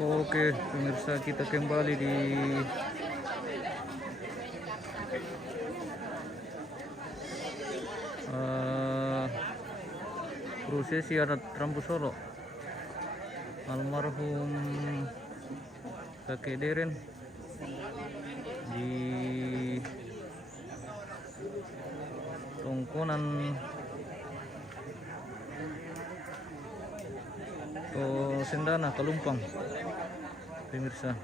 Oke, pemirsa, kita kembali di prosesi adat Rambu Solo almarhum kakek Deren di Tongkonan Sendana, Kalumpang, pemirsa.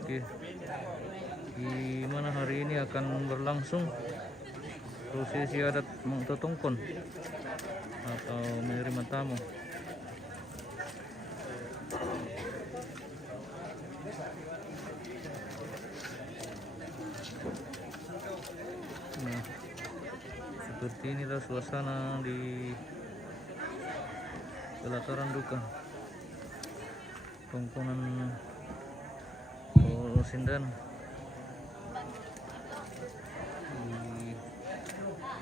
Oke, gimana hari ini akan berlangsung prosesi adat Totongkon atau menerima tamu. Nah, seperti inilah suasana di pelataran duka Tongkonan Sendana.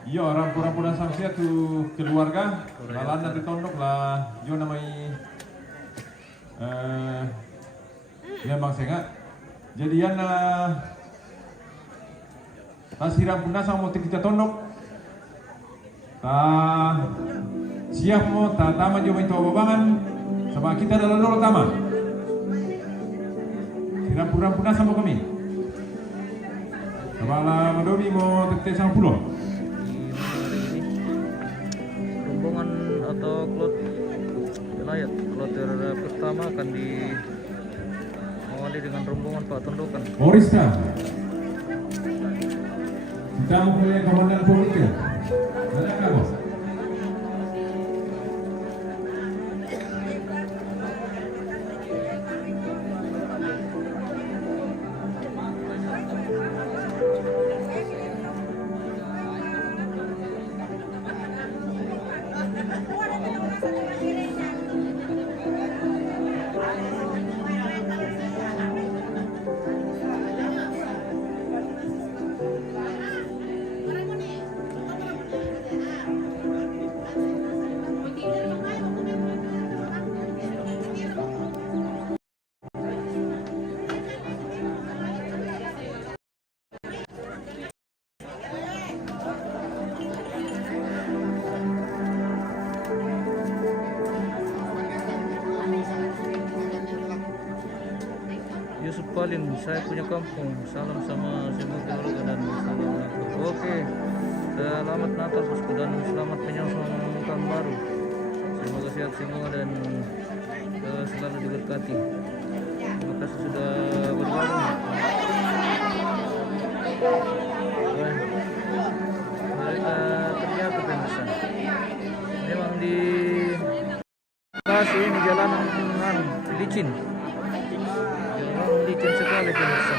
Iya, rampu-rampu dan sanksi tu keluarga lalan dari tondok lah jo namai Lembang Sengat. Jadian tasiram puna sama motif kita tondok siap mo tama jo itu babangan sama kita dalam dulu tama rampu-rampu sama kami sama madomi mo tetes sang pulau rombongan atau klot wilayah kloter pertama akan diawali dengan rombongan Pak Tondokan. Orista kita mempunyai komandan politik ada kamu Yusuf Palin, saya punya kampung. Salam sama semua keluarga dan salam Natal. Oke, selamat Natal bosku dan selamat menyongsong tahun baru. Semoga sehat semua dan selalu diberkati. Terima kasih sudah bergabung. Mereka terjatuh pemirsa. Memang di lokasi ini jalanan licin. Licin sekali pemirsa.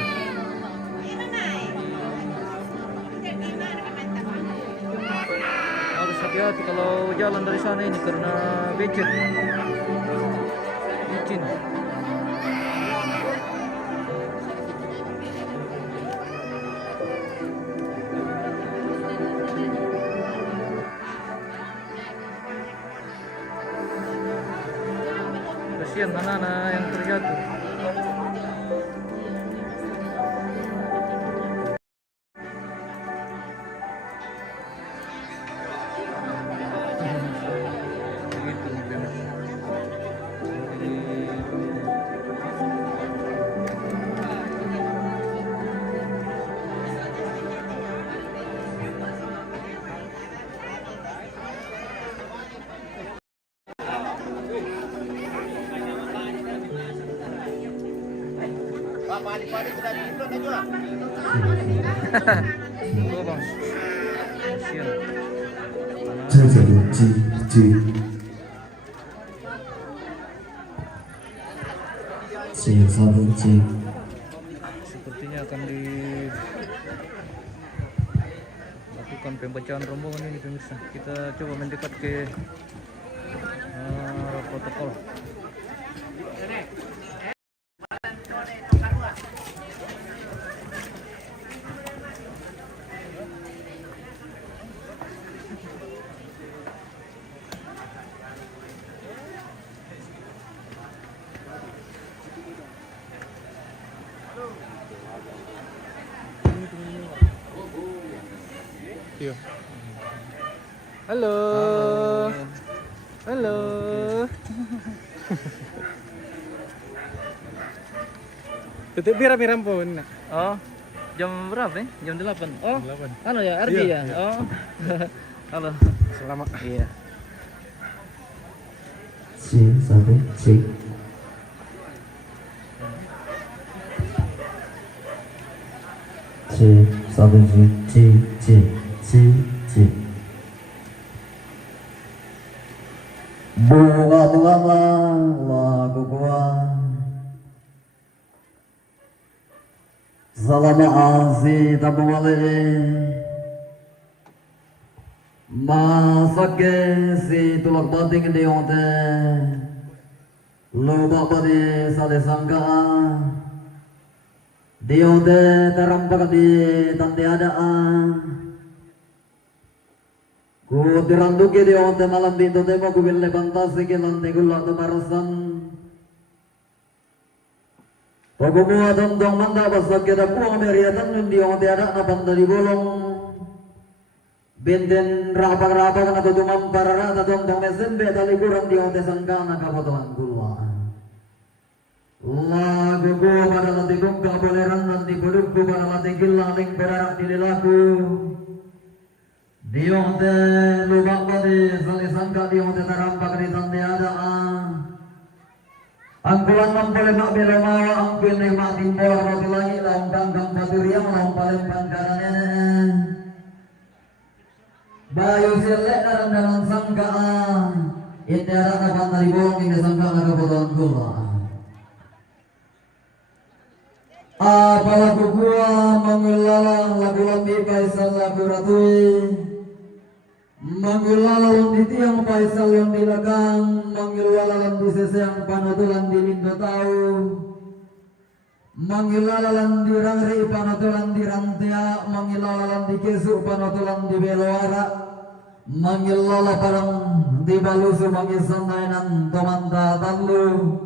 Harus hati-hati kalau jalan dari sana ini karena becek, licin. Kasihan anak-anak yang terjatuh. Sepertinya akan dilakukan pembacaan rombongan ini pemirsa. Kita coba mendekat ke protokol. video. Halo. Halo. Tutup pira-pira pun. Oh, jam berapa nih? Jam 8. Oh, 8. halo ya, Ardi Iya, ya. Oh, halo. Selamat. Iya. Cik, sampai cik. Cik, sampai cik, cik, cik, cik, cik. Bunga-bunga lagu gua Salama azi tabung Masake si tulak bating di onte Lupa padi sale sangka Di onte terampak di tante adaan Ku diranduki di onte malam di temo ku bile fantasi ke lantai gulak tu parasan Pagumuha tentang manda basak kita puang meriatan di onte ada napan dari bolong Benten rapak-rapak na tutumang pararata tentang mesembe tali kurang di onte sangkana kapotohan gula Lagu gua pada latih bungka boleran nanti budukku pada latih gilaling perak di lilaku Di onte lubak padi sali sangka di onte terampak di tante ada Angkulan mampole mak bela mawa angkul nikmati bola roti langit laung kangkang paturiang laung palempan karane Bayu silek dalam sangkaan Ini ada kapan dari bolong ini sangkaan kebetulan gula Apa lagu gua mengulalang lagu lambi Faisal lagu ratui Mengulalang di tiang Faisal yang di lagang Mengulalang di sesang panatulan di lindo tahu Mengulalang di rangri panatulan di rantia Mengulalang di kesuk panatulan di beloara Mengilala parang di balusu mangisanainan tomanta talu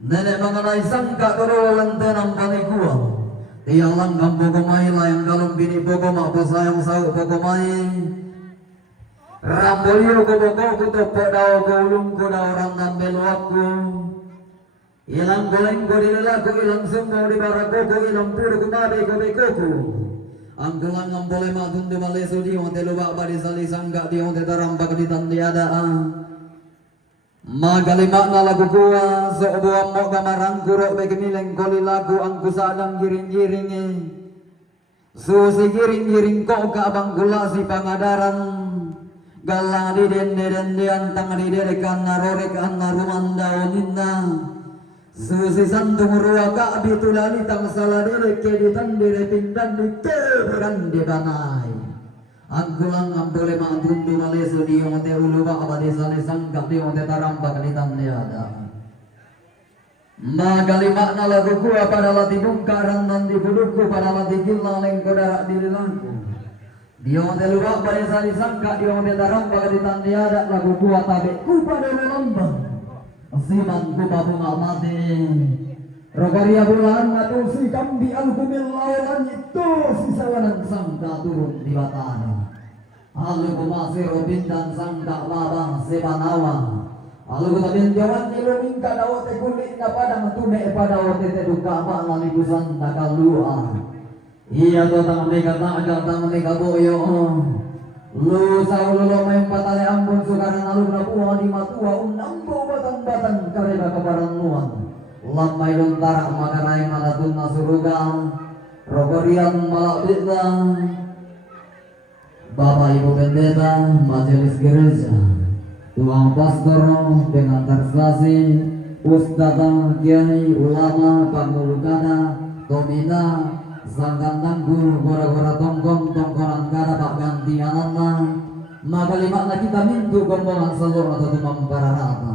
Nenek mengenai sangka karo lantenang panikuang Tiang langgam pokomai layang galung bini pokoma posayang sau pokomai Rambolio ko boko kutopo daw ko ulung ko daw ranggam beluakku Ilang goleng ko dilelaku ilang sumbo di barako ko ilang puro kumabe ko bekoku Ang kulang ang boleh matun di maleso di onte luba ba di sali sangga di onte tarampak di tandi adaan Magalimak na lagu kuwa so buang mo kamarang kuro begimileng koli lagu ang kusadang giring-giring Susi giring-giring ko ka abang gula si pangadaran Galang di dende-dende antang di derekan narorek an narumanda oninna Susi santung ruwa ka bitulali tang salah direk ke di tandire pindan di teberan di banai Angkulang ampole mantundu maleso di onte ulu ba abadi sale sangka di onte tarampak di tandi ada Magali makna lagu kuwa pada lati bungkaran dan di budukku pada lati gilaleng kodarak di lilaku Di onte luba pada sale sangka di onte tarampak di tandi ada lagu kuwa tabe ku pada lambang Siman ku babunga mati Rokaria bulan matusi kambi alkumil lawan itu Sisawanan sangka turun di batana Alu kumasi robin dan sangka labang sebanawa Alu kutabin jawan niluming kadawote kulit na padang tune padawote teduka ma'alali kusan nakalua Iya to tang mega taga tang mega boyo Lu saululo may patale ampun sukaran alun na buha di matua unambo batang-batang karena keparanguan Lamay luntara makaray malatun na surugang Rokorian malakbitna Bapak Ibu Pendeta Majelis Gereja Tuang Pastor dengan translasi Ustadz Kiai Ulama Pangulukana Tomina Sangkan tangguh gora-gora tongkong tongkonan kada pak ganti anana maka lima na kita mintu gombolan seluruh atau tumang para rata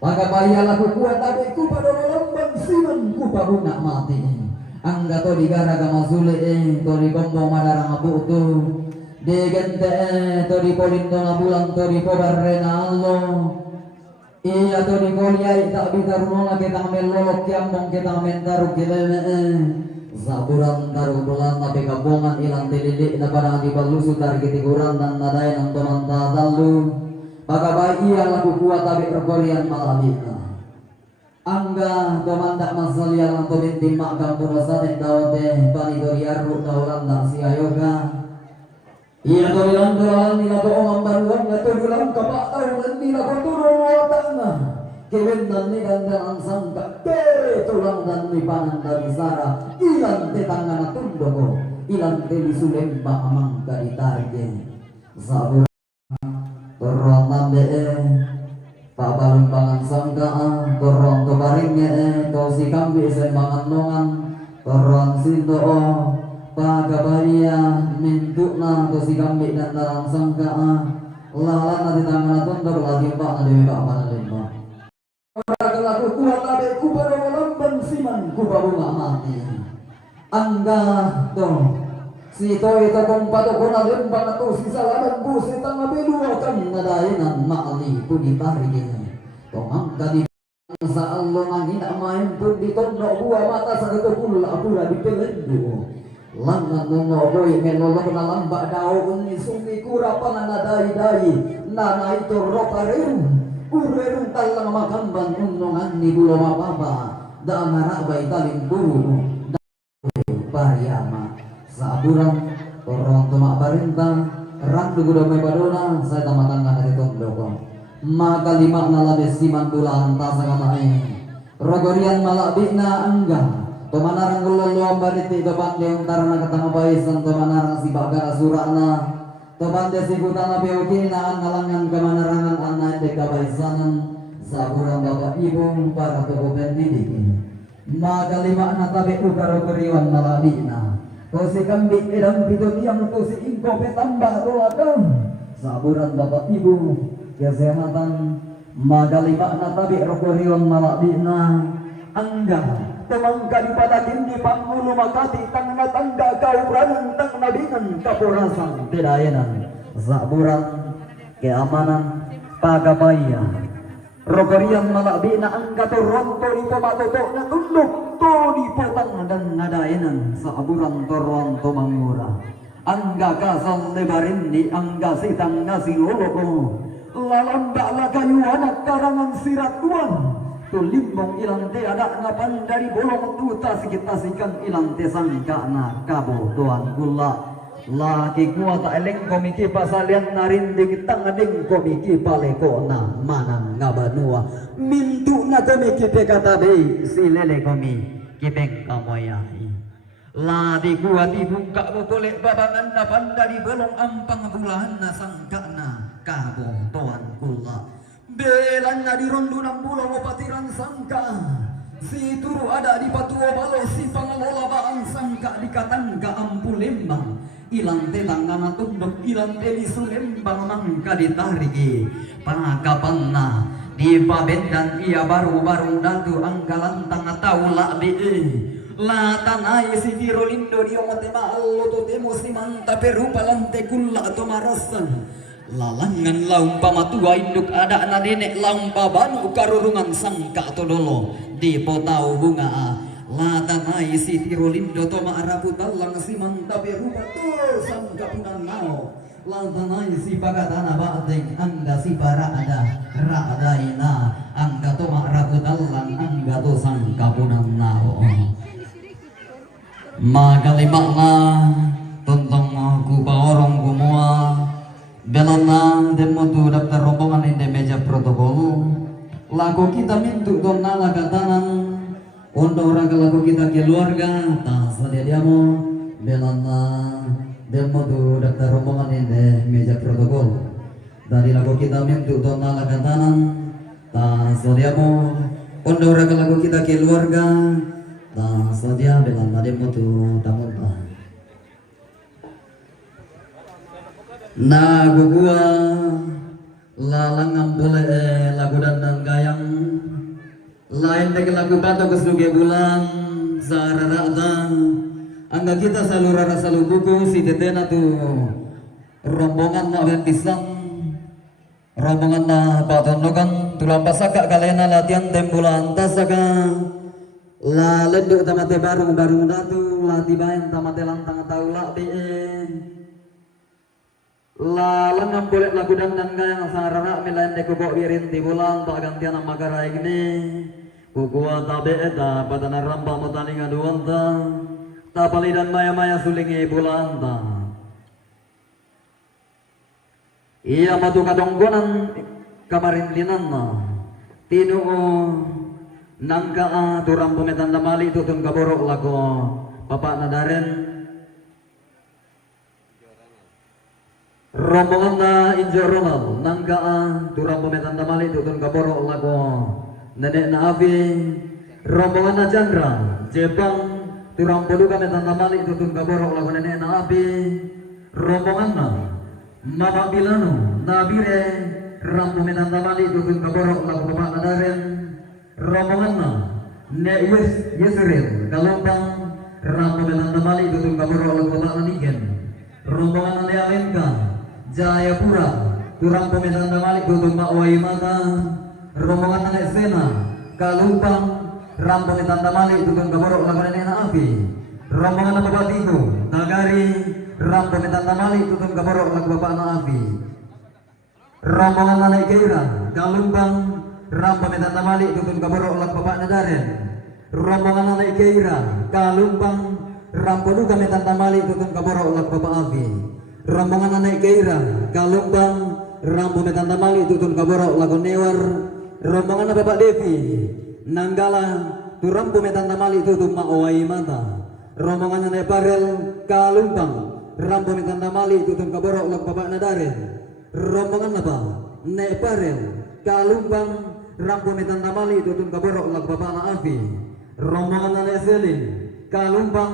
maka bahaya laku kuat tapi ku pada lambang siman ku bunga mati angga to digara gama sule to di gombong madarang abu tu di gente to di polindo na bulan to di pobarrena allo iya to di koliai tak bitarunola kita melolok kiambong kita mentaru kileme Saburan tarubulan tapi kabungan ilang tililik na parang di balusut dari kitiguran dan nadai ng tumanta talu pagkabay iya lagu kuat tapi perkorian malamita angga tumanda masalian ang tumintim makam purasan ng dawate panidoriaru daulan na si ayoga iya torilang dolan nila ko mambaruan na turulang kapataw nila ko turulatan na Kewin dan ni ganda ang sangka tulang dan ni panang dari sara ilang te tangan tundo ko ilang te lisulemba amang kaitarge sabura torong nambe pabalong pangang sangka torong to baringe to si kambi sen mangan nongan torong sinto pagabaya mintuk na to si kambi dan dalang sangka lalan na di tangan tundo lagi pak na dewi pak panalima Lagu kuat abe kubaro lamban siman kubaru mati. Angga to si to ito kong pato ko na lembang to si salaman busi tanga belua kan nadainan maali punitari to angga di sa Allah ang hinamain pun di tondo buah mata sa ketul apura di pelendo langan nono boy menolong na lamba daun ni sungi kura pananadai-dai nana itu ropareru Urerung talang makamban unongan ni bulo mapapa daan harabay taling buru pariyama saburan torong tumak barinta randu gudo may badona sa tamatan nga natitondo ko makalima na labes siman tulang tasa kamay rogorian malabi na angga tumanarang gulolo ang bariti kapan yung tarang nakatangabay tumanarang si baga asura na Tobante si kutana peokin na nalangan kamanarangan anak dekabaisanan saburang bapak ibu para toko pendidik makalima na tabi ukaro keriwan malalina to si kambi edang pito tiang to si ingko petambah tolakam saburan bapak ibu kesehatan makalima na tabi rokoriwan malalina angga Temangka di padakin di Pangulu Makati tang tangga kauran tang nabingan kapurasan tedayenan saburan keamanan pagabaya rogorian malabi na angka toronto di pamatoto na tunduk to di potang dan nadayenan saburan toronto mangura angga kasal lebarin di angga sitang nasi loloko lalamba lakayu anak karangan siratuan tulimbong ilang te ada ngapan dari bolong tuta sikitasikan ilang te sangka na kabo tuan gula laki kuat eleng komiki pasalian narindig tangading komiki paleko na manang ngabanua mintu na komiki pekatabe si lele komi kipeng kamoyai la di kuat dibuka botolek babangan na pandari bolong ampang bulan na sangka na kabo tuan gula belan na di rondo ng pulau patiran sangka si turu ada di patuo balo si pangalola baang sangka di katangga ampulembang ilang telang nga tundok ilang teli sulembang mangka ditarigi pangkapan na di pabendan iya baru-baru datu ang galantang taula di latanay si Virolindo di omate maalo to demo si manta peru palante kulla to marasan lalangan laung pamatua induk ada na nenek laung babanu karurungan sangka todolo di potau bunga latanay si Tirolindo to maarapu talang si manta berupa tur sangka punan nao latanay si pagatana bateng angga si para ada raadaina angga to maarapu talang angga to sangka punan nao magalima na tontong ku paorong kumua Belana demo tu daftar rombongan ini meja protokol lagu kita mintu dona lagatanan untuk orang lagu kita keluarga tak sadia diamo belana demo tu daftar rombongan ini meja protokol dari lagu kita mintu dona lagatanan tak sadia mo untuk orang lagu kita keluarga tak sadia belana demo tu tamunta na gugua lalang ambole lagu dan gayang lain dek lagu pato kesuge bulan sararada angga kita salurara salubuku si tetena tu rombongan na pisang rombongan na patondokan tulang pasaka kalena latihan tembulan tasaka La lenduk tamate barung datu la tibayan tamate lantang tau la la langam boleh lagu dan gayang sarana milende kubok wirinti bulan tak gantian magarai gini kukua tabe eta padana ramba mutani ngaduanta tapali dan maya sulingi bulan ta iya matu kadonggonan kamarin linanna tinu nangka turang pemetan damali tutun kaborok lago bapak nadaren rombongan na injoronal nangka turang pemetan damali tutun kaborok lago nenek na avi rombongan na Chandra Jepang turang puluh pemetan damali tutun kaborok lago nenek na avi rombongan na Mama Bilano Nabire ram pemetan damali tutun kaborok lago bapak nadaren rombongan na ne Yesril Galombang ram pemetan damali tutun kaborok lago bapak nanigen rombongan na Alenka Jayapura turang pemetan damali tutun makwai mata rombongan na Sena Kalumpang ram pemetan damali tutun kaborok lago nenek na api rombongan na bapak Tigo Nagari ram pemetan damali tutun kaborok lago bapak na api rombongan na Keira Kalumpang ram pemetan damali tutun kaborok lago bapak nadaren rombongan na Keira Kalumpang ram puluh pemetan damali tutun kaborok lago bapak api rombongan na Keira Kalumpang ram pemetan damali tutun kaborok lago newar rombongan na bapak Devi Nanggala turang pemetan damali tutun makwai mata rombongan na Parel Kalumpang ram pemetan damali tutun kaborok lago bapak nadaren rombongan apa Neparel Kalumpang ram pemetan damali tutun kaborok lago bapak na afi rombongan na Selin Kalumpang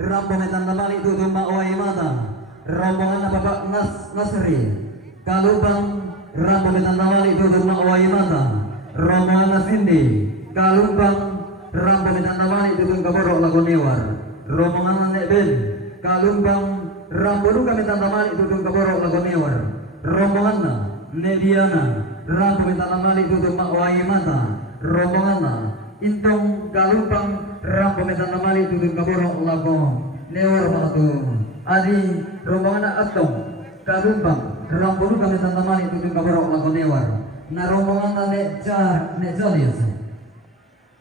ram pemetan damali tutun makwai mata rombongan na bapak Nasri Kalumpang ram pemetan damali tutun makwai mata rombongan na Cindy Kalumpang ram pemetan damali tutun kaborok lago newar rombongan na Ben Kalumpang ram puluh pemetan damali tutun kaborok lago newar rombongan na Nediana ram pemetan damali tutun makwai mata rombongan na Intong Kalumpang ram pemetan damali tutun kaborok lago newar matu adi rombongan na Atong Kalumpang ram puluh pemetan damali tutun kaborok lago newar na rombongan na Nejalias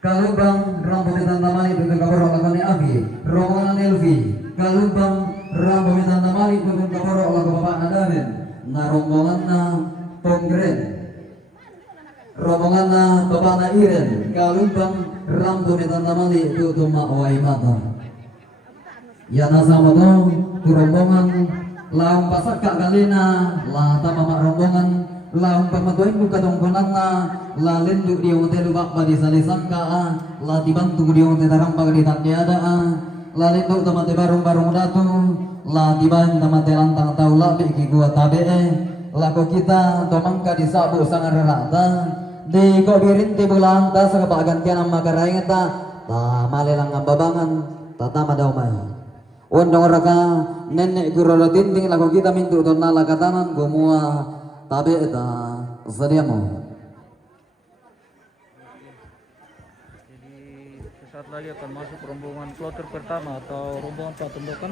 Kalumpang ram pemetan damali tutun kaborok lago ne Avi rombongan na Nelvi Kalumpang ram pemetan damali tutun kaborok lago bapak nadaren na rombongan na Tongren rombongan na bapak na Iren Kalumpang ram pemetan damali tutun makwai mata yana sama tu rombongan laung pasak kak kalina la tamamak rombongan laung pamatuin buka tongkonan na la lenduk dia hotel lubak pada salisang ka la dibantu dia hotel tarang pag di tandiada la lenduk tamate barung datu la diban tamate lantang tau la biki gua tabe la ko kita tomangka disabu sangar rata di ko birinti bulan ta sa kapagantian ang magaray ta malelang ang babangan tatama daw may undang raka nenek guru tinting la ko kita mintu don na lakatanan gumua tabe eta sediamo. Jadi sesaat lagi akan masuk rombongan kloter pertama atau rombongan patundukan.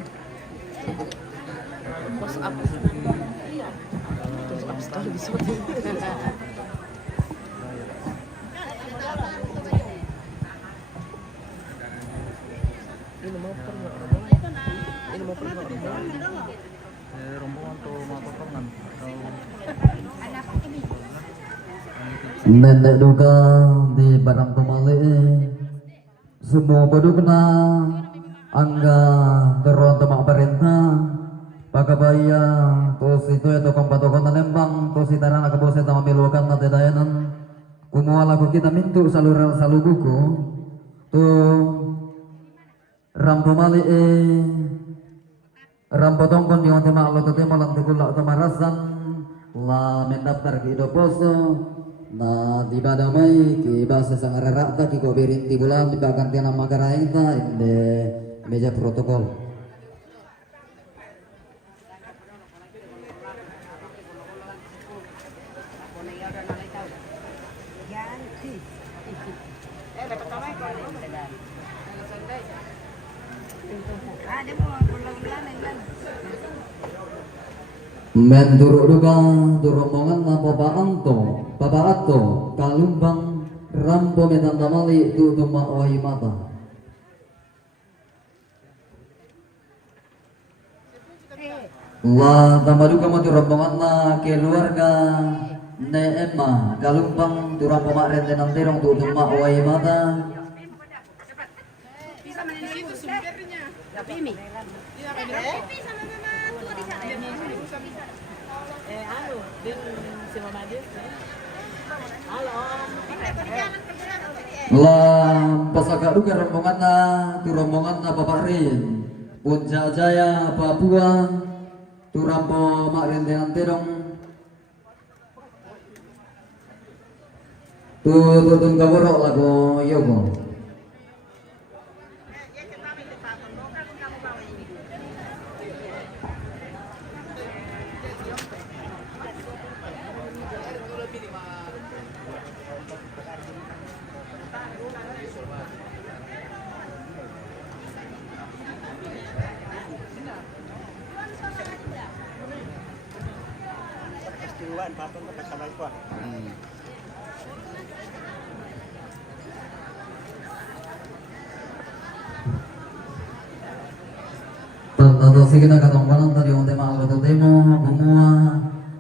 Rombongan tuh potongan atau Nenek duka di barang pemale semua penduduk na angga teron temak perintah pakabaya tos itu ya tokong patokon na lembang tos itaran na kabose tama miluakan na tedayanan kumuha lagu kita mintu salubuko to rampo mali rampo tongkon yung tema alo to tema lang tukula to marasan la mendaftar ke idoposo na di badamay ki basa sang ararata ki ko birinti bulan di bagantian ang magaraing ta inde meja protokol Menturut duga rombongan na Papa Ato Kalumbang Rampo medan tamali tutuma ohi mata. La tamaduka matu rombongan na keluarga Neema Kalumbang turang pemaren tenang terong tutuma ohi mata. Pasaka duka rombongan na Bapak Rin Puncak Jaya Papua turampo makrin dengan terong tutun kaborok lagu Yogo. Tato kita katongkalan tadi untuk maaf temo semua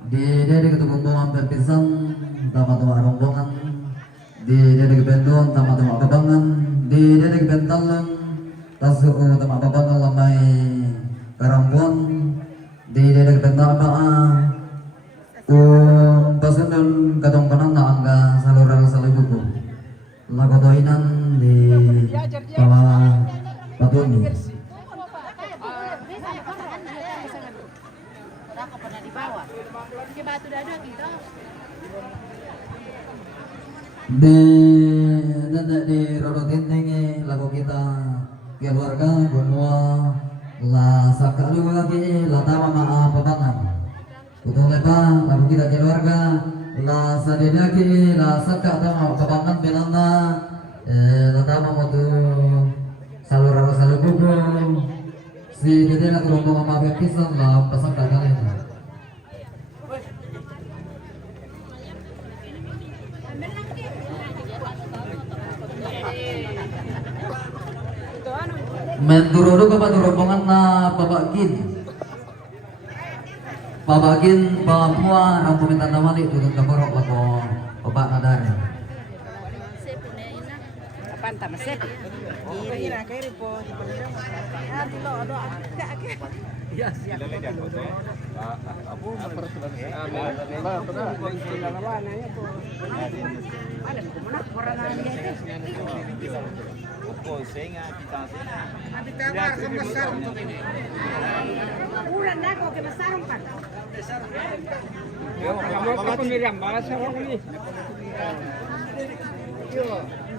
di dari ketukumpuan berpisang tamat rombongan di dari kebentuan tamat kebangan di dari kebentalan tasuk tamat kebangan lamai karampuan di dari kebentalan pasundan katongkalan na angga saluran salubuku lagotoinan di bawah patuni. Di rodotin tinggi lagu kita keluarga semua la sakalu lagi la tama maa pabangan utong lepa lagu kita keluarga la sadedaki la sakka tama pabangan belanda la tama motu salurara salubuku si dede la rombongan ma bepisan la pasang kalian. Menturut kepada rombongan na Pabakin Papua rampu minta namali turun ke borok lagu Bapak Nadar.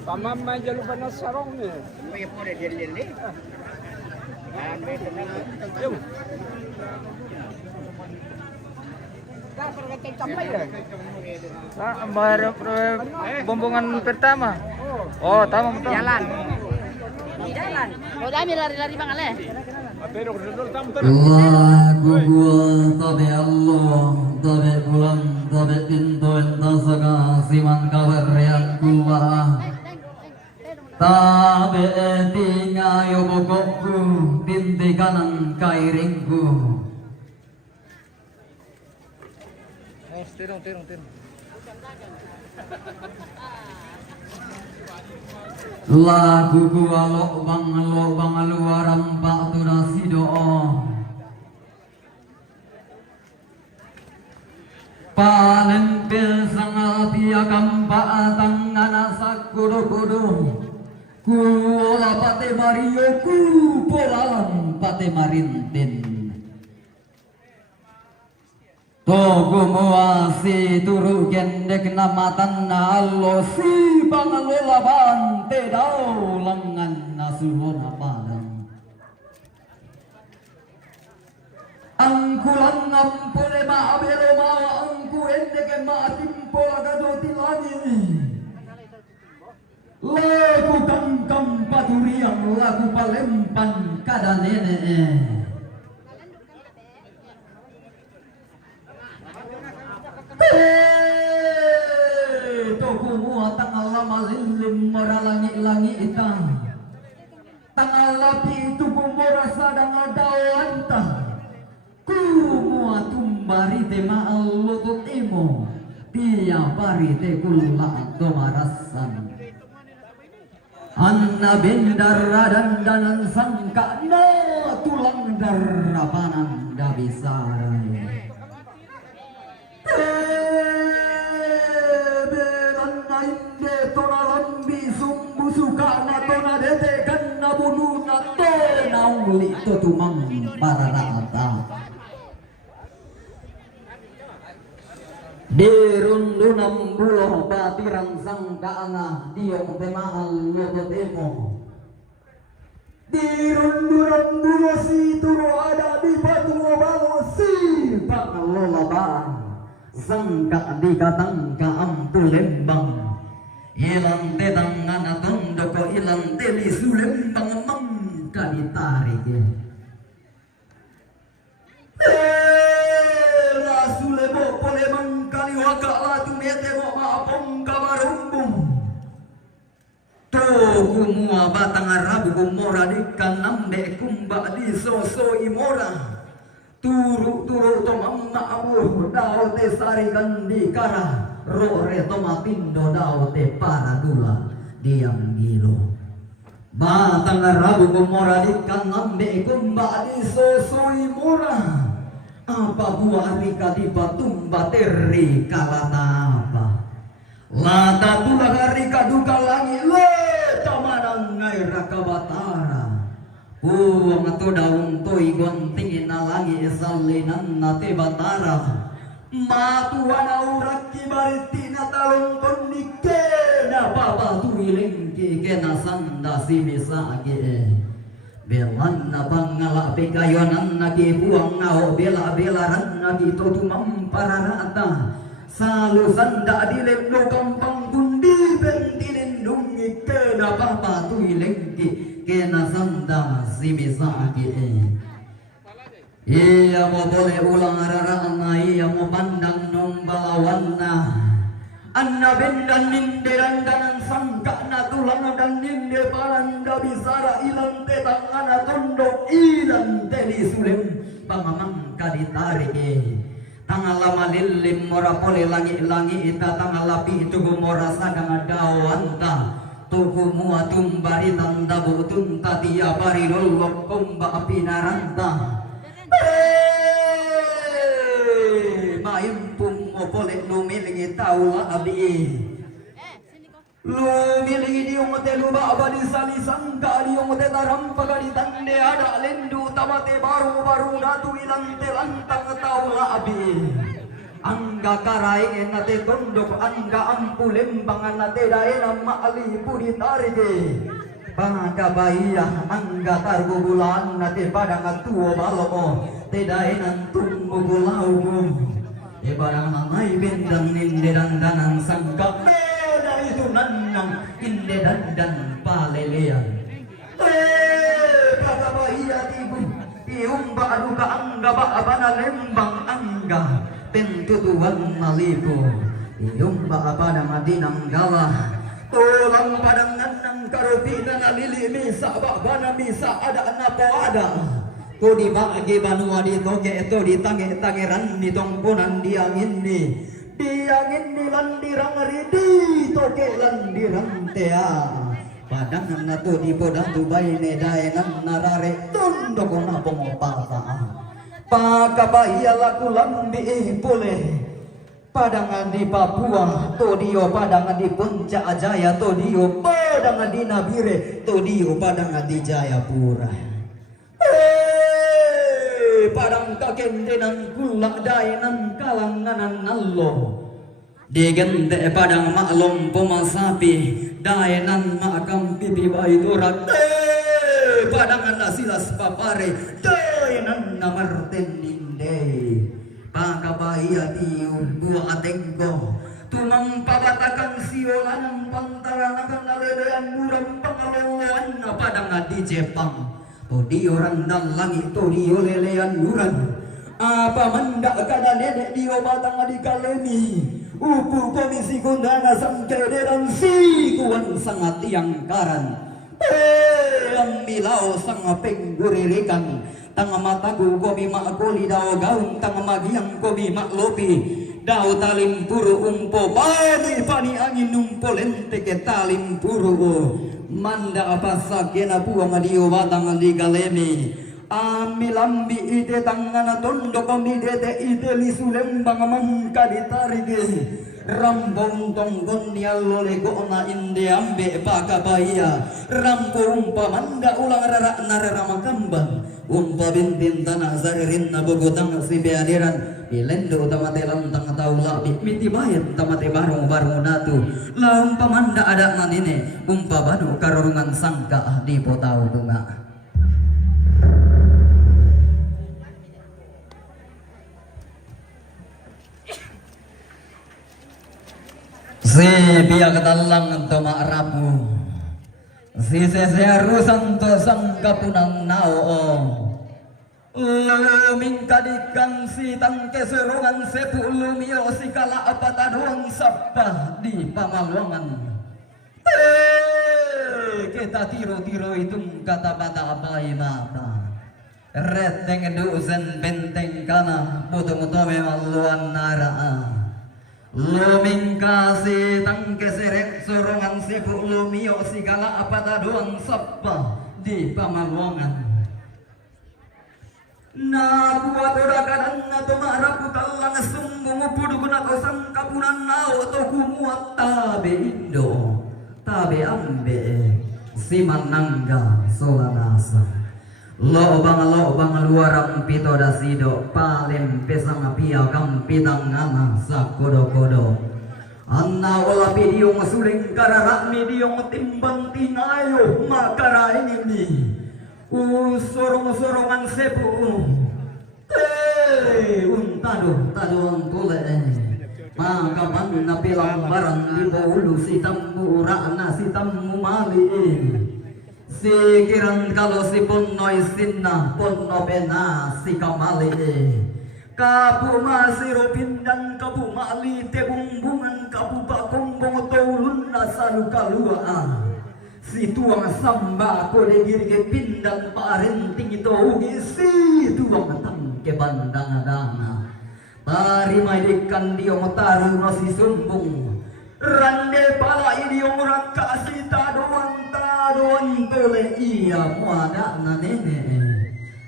Pamama jalu panas sarong ni. Baru bombongan pertama. Oh, tama betul. Jalan. Oh, dami lari-lari bang Ale. Lagu gua tabe Allah tabe bulan tabe pintu entasaka siman kabar yang kulah tabe tinga yobokku tinti kanan kairingku. Tirong. Lagu gua lobang luaram pak turasi doa panen pil sangal piakam paatang anasak kudu kuola pate mario ku polalan pate marintin togo muasi turu gendek namatan na allo si bangalola bante dao lengan nasuhon apalang angkulang ngampule maabelo mawa angku endek maatimpo agado tilani laku kangkang paturiang laku palempan kada nene. Toku mua tanggal lama lilim mora langi itang tanggal lapi itu kumura sadang adawanta ku mua tumbari tema alutut imo tiap hari te kula domarasan anna bendara dandanan sangka na tulang darapanan da bisarai inde tona lambi sumbu suka na tona dete kan na bunu na tona uli to tumang para rata dirundu nambulo batiran sangka ana diong temahal lototemo dirundu nambulo si turo ada di batu obago si pangalolabaan sangka di katangka ampu lembang ilang te tangan atondo ko ilang te lisu lembang mangka ditarik rasule mo pole mangkali waka latu mete mo maapong kamarumbung to kumua batang arabu kumora di kanambe kumba di soso imora turu to mamma abu dao te sarikan di kara rore to mapindo dao te paradula diam gilo batang arabu kumora di kanambe kumba di sosoi mora apa buah rika di batumba teri kalatapa lata tulah rika duka langi le tamanang ngai rakabatara uang to daun toy gontingin na langi salinan na te batara matuan aurak kibariti na talong kondike na papa tuwiling kikena sanda simisage belan na pangala pikayonan na kibuang ngao bela-belaran na dito tumampararata salusan da dilendo kampang kundi bentilindungi kena papa tuwiling kena sanda simisage iya mo boleh ulang araraan na iya mo pandang nung balawan na anna bendan ninderan dan sangka na tulang dan ninde palanda bisara ilang te tangana tondok ilang te disulem pamamang kaditarik tangal lama lilim mora pole langi ita tangal lapi itu gumora sadang adawanta tuku mua tumbari tanda butun tatia bari lolok komba api naranta mayempung opole lumilingi taula abi lumilingi diong te luba abadi sali sangka diong te taram pagadi tande ada lendu tamate baru datu ilang te lantang taula abi angga karai nate tondok angga ampu lembangan nate daena maali pudi tarige bangga bahia angga targo bulan nate padang tuo balomo te daena tumbu bulau barang nangai bendang inde dandanan sangka beda itu nanang inde dandan palelean pada bahia tibu tiumba aduka angga abana lembang angga pentutuan malipo tiumba abana madinang galah tulang padangan nang karupina nalili misa babana misa ada napo ada ko di bagi banua di toge itu di tangeran di tongkonan diangin ni landirang ridi toge landirang tea padangan na to di podang tubay ne daenan narare tundok na pongopata pakabaya laku lambi pule padangan di Papua to dio padangan di Puncak Jaya to dio padangan di Nabire to dio padangan di Jayapura padang kakendenan kulak daenan kalanganan allo digente padang maklom pemasapi daenan makam pipi baidurat padangan nasilas papare daenan namarten ninde pakabaya tiun buah atenggo tumang pabatakan siolan pantaranakan naledean nuran pangaloan na padang di Jepang. Di orang dan langit to di lelean nuran. Apa manda kada nenek di batang di kalemi. Upu komisi kundana sangkederan si kuan sangat yang karan. Ambilau sang pengguririkan. Tang mataku komi makuli daw gaun tang magiang komi maklopi. Daw talim puru umpo pani angin umpo lente ke talim puru manda apa sakena buang dio batang di galemi amilambi ide tangan tondo komi dete ide lisulembang mangka ditarige rambong tonggon nialo lego na inde ambe pakabaya rampo umpa manda ulang rara narara makambang umpa bintin tanah zaririn nabogotang si beadiran ilendo tamate lantang taula miti bayat tamate barong natu la umpa manda ada nanine umpa banu karurungan sangka di potau bunga si biak dalang to maarapu si seserusan to sangkapunang nao Luming kadikan si tangke serungan sepuluh mio si kala apa taduang sapa di Pamalwangan. Kita tiro-tiro itu kata bata abai mata. Reteng duzen benteng kana mutu-mutu memaluan naraa. Luming kasi tangke serungan sepuluh mio si kala apa taduang sapa di Pamalwangan. Na buat orakan na tumarapu talang sumbung pudu guna kosang kapunan nao to kumuat tabe indo tabe ambe simanangga solanasa lo bang luarang pito dasido palim pesang pia kampitang ngana sakodo-kodo anna wala pidiong suling kararak midiong timbang tinayo makara ini sorong-sorongan sepu taduang tule maka mana pilang barang di bawulu si tambu rana si tambu mali si kiran kalau si ponno istinna ponno pena si kamali kapu masiro pindan kapu mali tebumbungan kapu bakombong tolun nasalu kalua si tuang samba kode giri ke pindang parenting itu ugi si tuang tang ke bandang dana tari maidikan diong taru nasi sumbung rande pala idiong rangka si tadoan tole iya muada na nene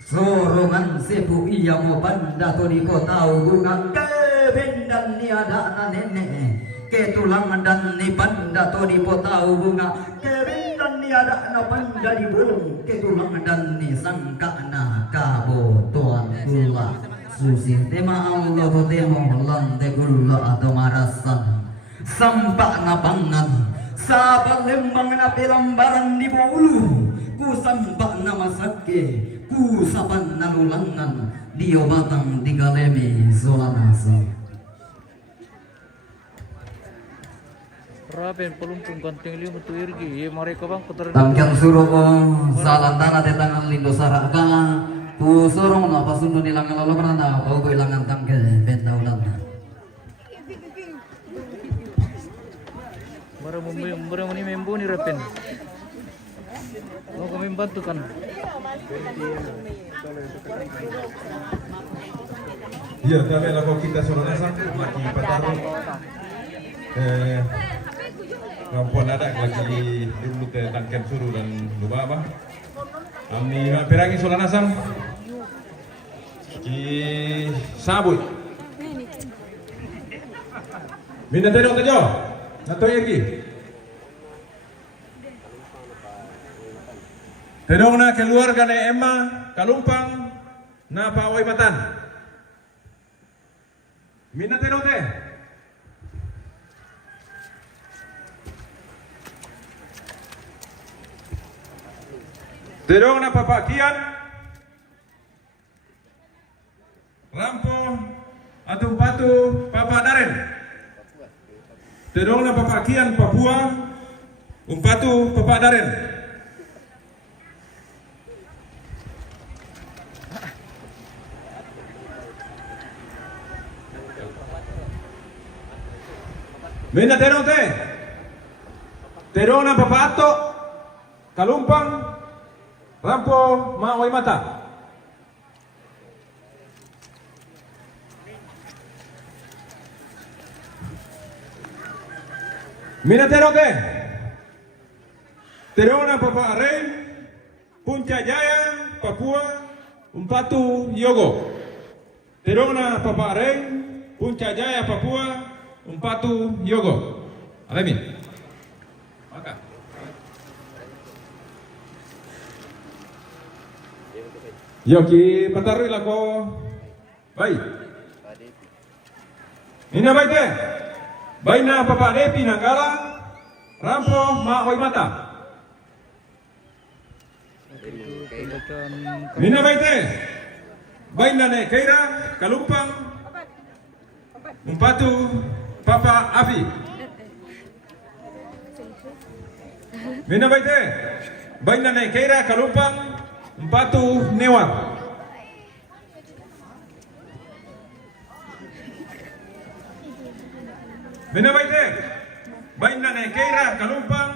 sorongan sepu iya mo banda to di kota ugungan ke bendan niada na nene ke tulang dan ni banda to di kota bunga ke bendan niada na banda di bulung ke tulang dan ni sangka na kabo tuan gula susi tema Allah to temo lante gula atau marasan sampak na pangan sabang lembang na pilambaran di bulu ku sampak na masake ku saban na lulangan di obatang di galemi solanasa. Raben pelumpung banting liu metu irgi ye mereka bang putar tangkang suruh salan tanah di tangan lindo saraka ku sorong na pasundu nilangan lalu mana bau ilangan tangke bentaulan barang ini membu ni rapen mau kami bantu kan Iya, kami lakukan kita soranasa lagi pataru ngampun ada lagi dulu te tangken suru dan lubaba ami perangi solanasa ki sabut minda tedong tejo nato irgi tedong na keluarga na Emma kalumpang na pawai matan minda tedong te tedong na papakian rampo atau batu papa daren tedong na papakian Papua Umpatu Bapak Daren. Mina terong teh. Terong na Bapak Ato. Kalumpang. Rampo Maoy Mata. Mina terong teh. Terong na Bapak Arey. Punca Jaya, Papua. Umpatu Yogo. Terong na Bapak Arey. Punca Jaya, Papua. Umpatu Yogo. Alamin. Maka. Yoki patarui lako. Baik. Ina baik teh. Baina Bapak Depi Nanggala. Rampo Maoy Mata. Mina baik teh. Baina ne Keira Kalumpang. Umpatu Papa Afi. Mina baik teh. Baina ne Keira Kalumpang. Umpatu Newar. Mina baik teh. Baina ne Keira Kalumpang.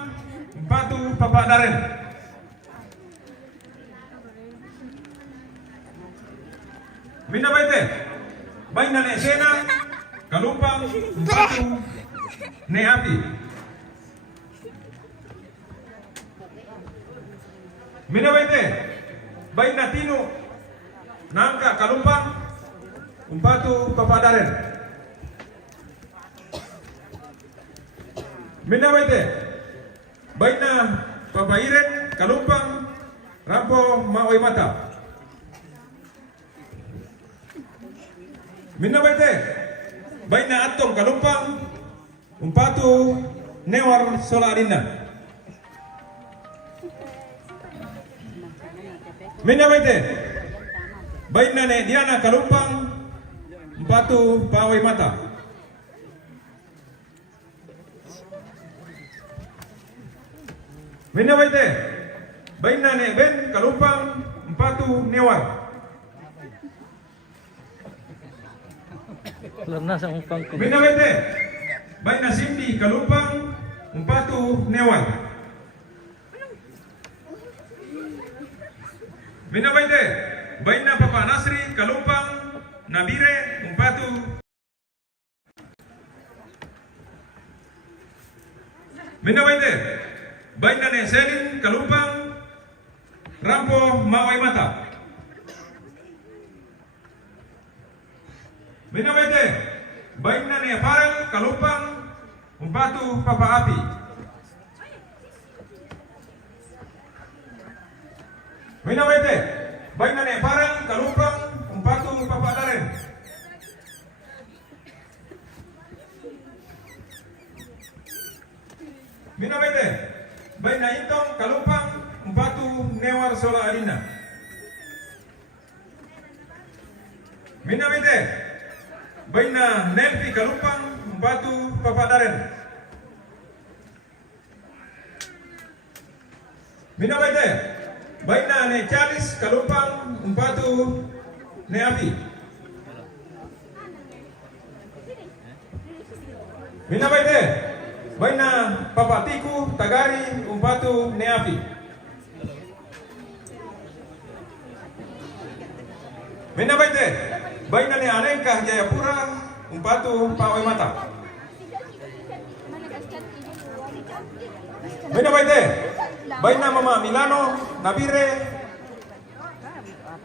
Umpatu Papa Daren. Mina baik teh. Baina ne Sena Kalumpang. Umpatu ne Api. Mina baik teh. Baina Tino Nangka Kalumpang. Umpatu Papa Daren. Mina baik teh. Baina Papa Iren Kalumpang. Rampo Maoy Mata. Mina baik teh. Baina Atong Kalumpang. Umpatu Newar Solarina. Mina baik teh. Baina ne Diana Kalumpang. Umpatu Pawai Mata. Mina baik teh. Baina ne Ben Kalumpang. Umpatu Newar. Lerna sa umpang ko. Mina baik teh. Baina Cindy Kalumpang. Umpatu Newar. Mina baik teh. Baina Papa Nasri Kalumpang. Nabire Umpatu. Mina baik teh. Baina ne Selin Kalumpang. Rampo Maoy Mata. Mina baik teh. Baina ne Farel Kalumpang. Umpatu Papa Api. Mina baik teh. Baina ne Farel Kalumpang. Umpatu Papa Daren. Mina baik teh. Baina Intong Kalumpang. Umpatu Newar Sola Arina. Mina baik teh. Baina Nelvi Kalumpang. Umpatu Papa Daren. Mina baik teh. Baina ne Charles Kalumpang. Umpatu ne Api. Mina baik teh. Baina Papa Tiku Tagari. Umpatu ne Api. Mina baik teh. Baina ne Anengkah Jayapura. Umpatu Pawai Mata. Mina baik teh. Baina Mama Milano Nabire.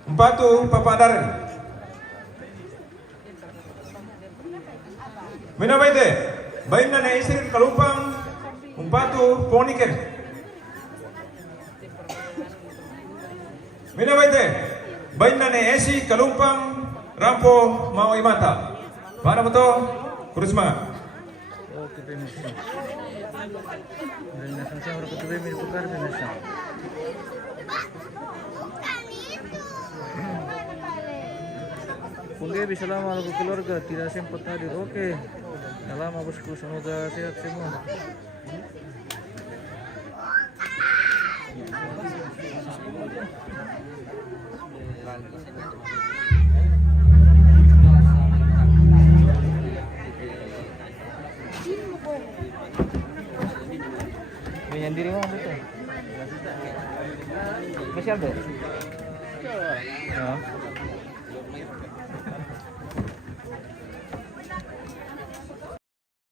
Umpatu Papa Daren. Mina baik teh. Baina ne Isrin Kalumpang. Umpatu Poniken. Mina baik teh. Baina ne Esi Kalumpang. Rampo Maoy Mata. Mana betul? Kurus semangat. Oke, permisi. Dan nasa siya orang ketuloy may pagkar na siya. Punggabi, salamat ako keluarga. Tidak sempat hadir. Oke. Salamat bosku. Semoga sehat semua. yang diri mana itu? Spesial deh. Ya.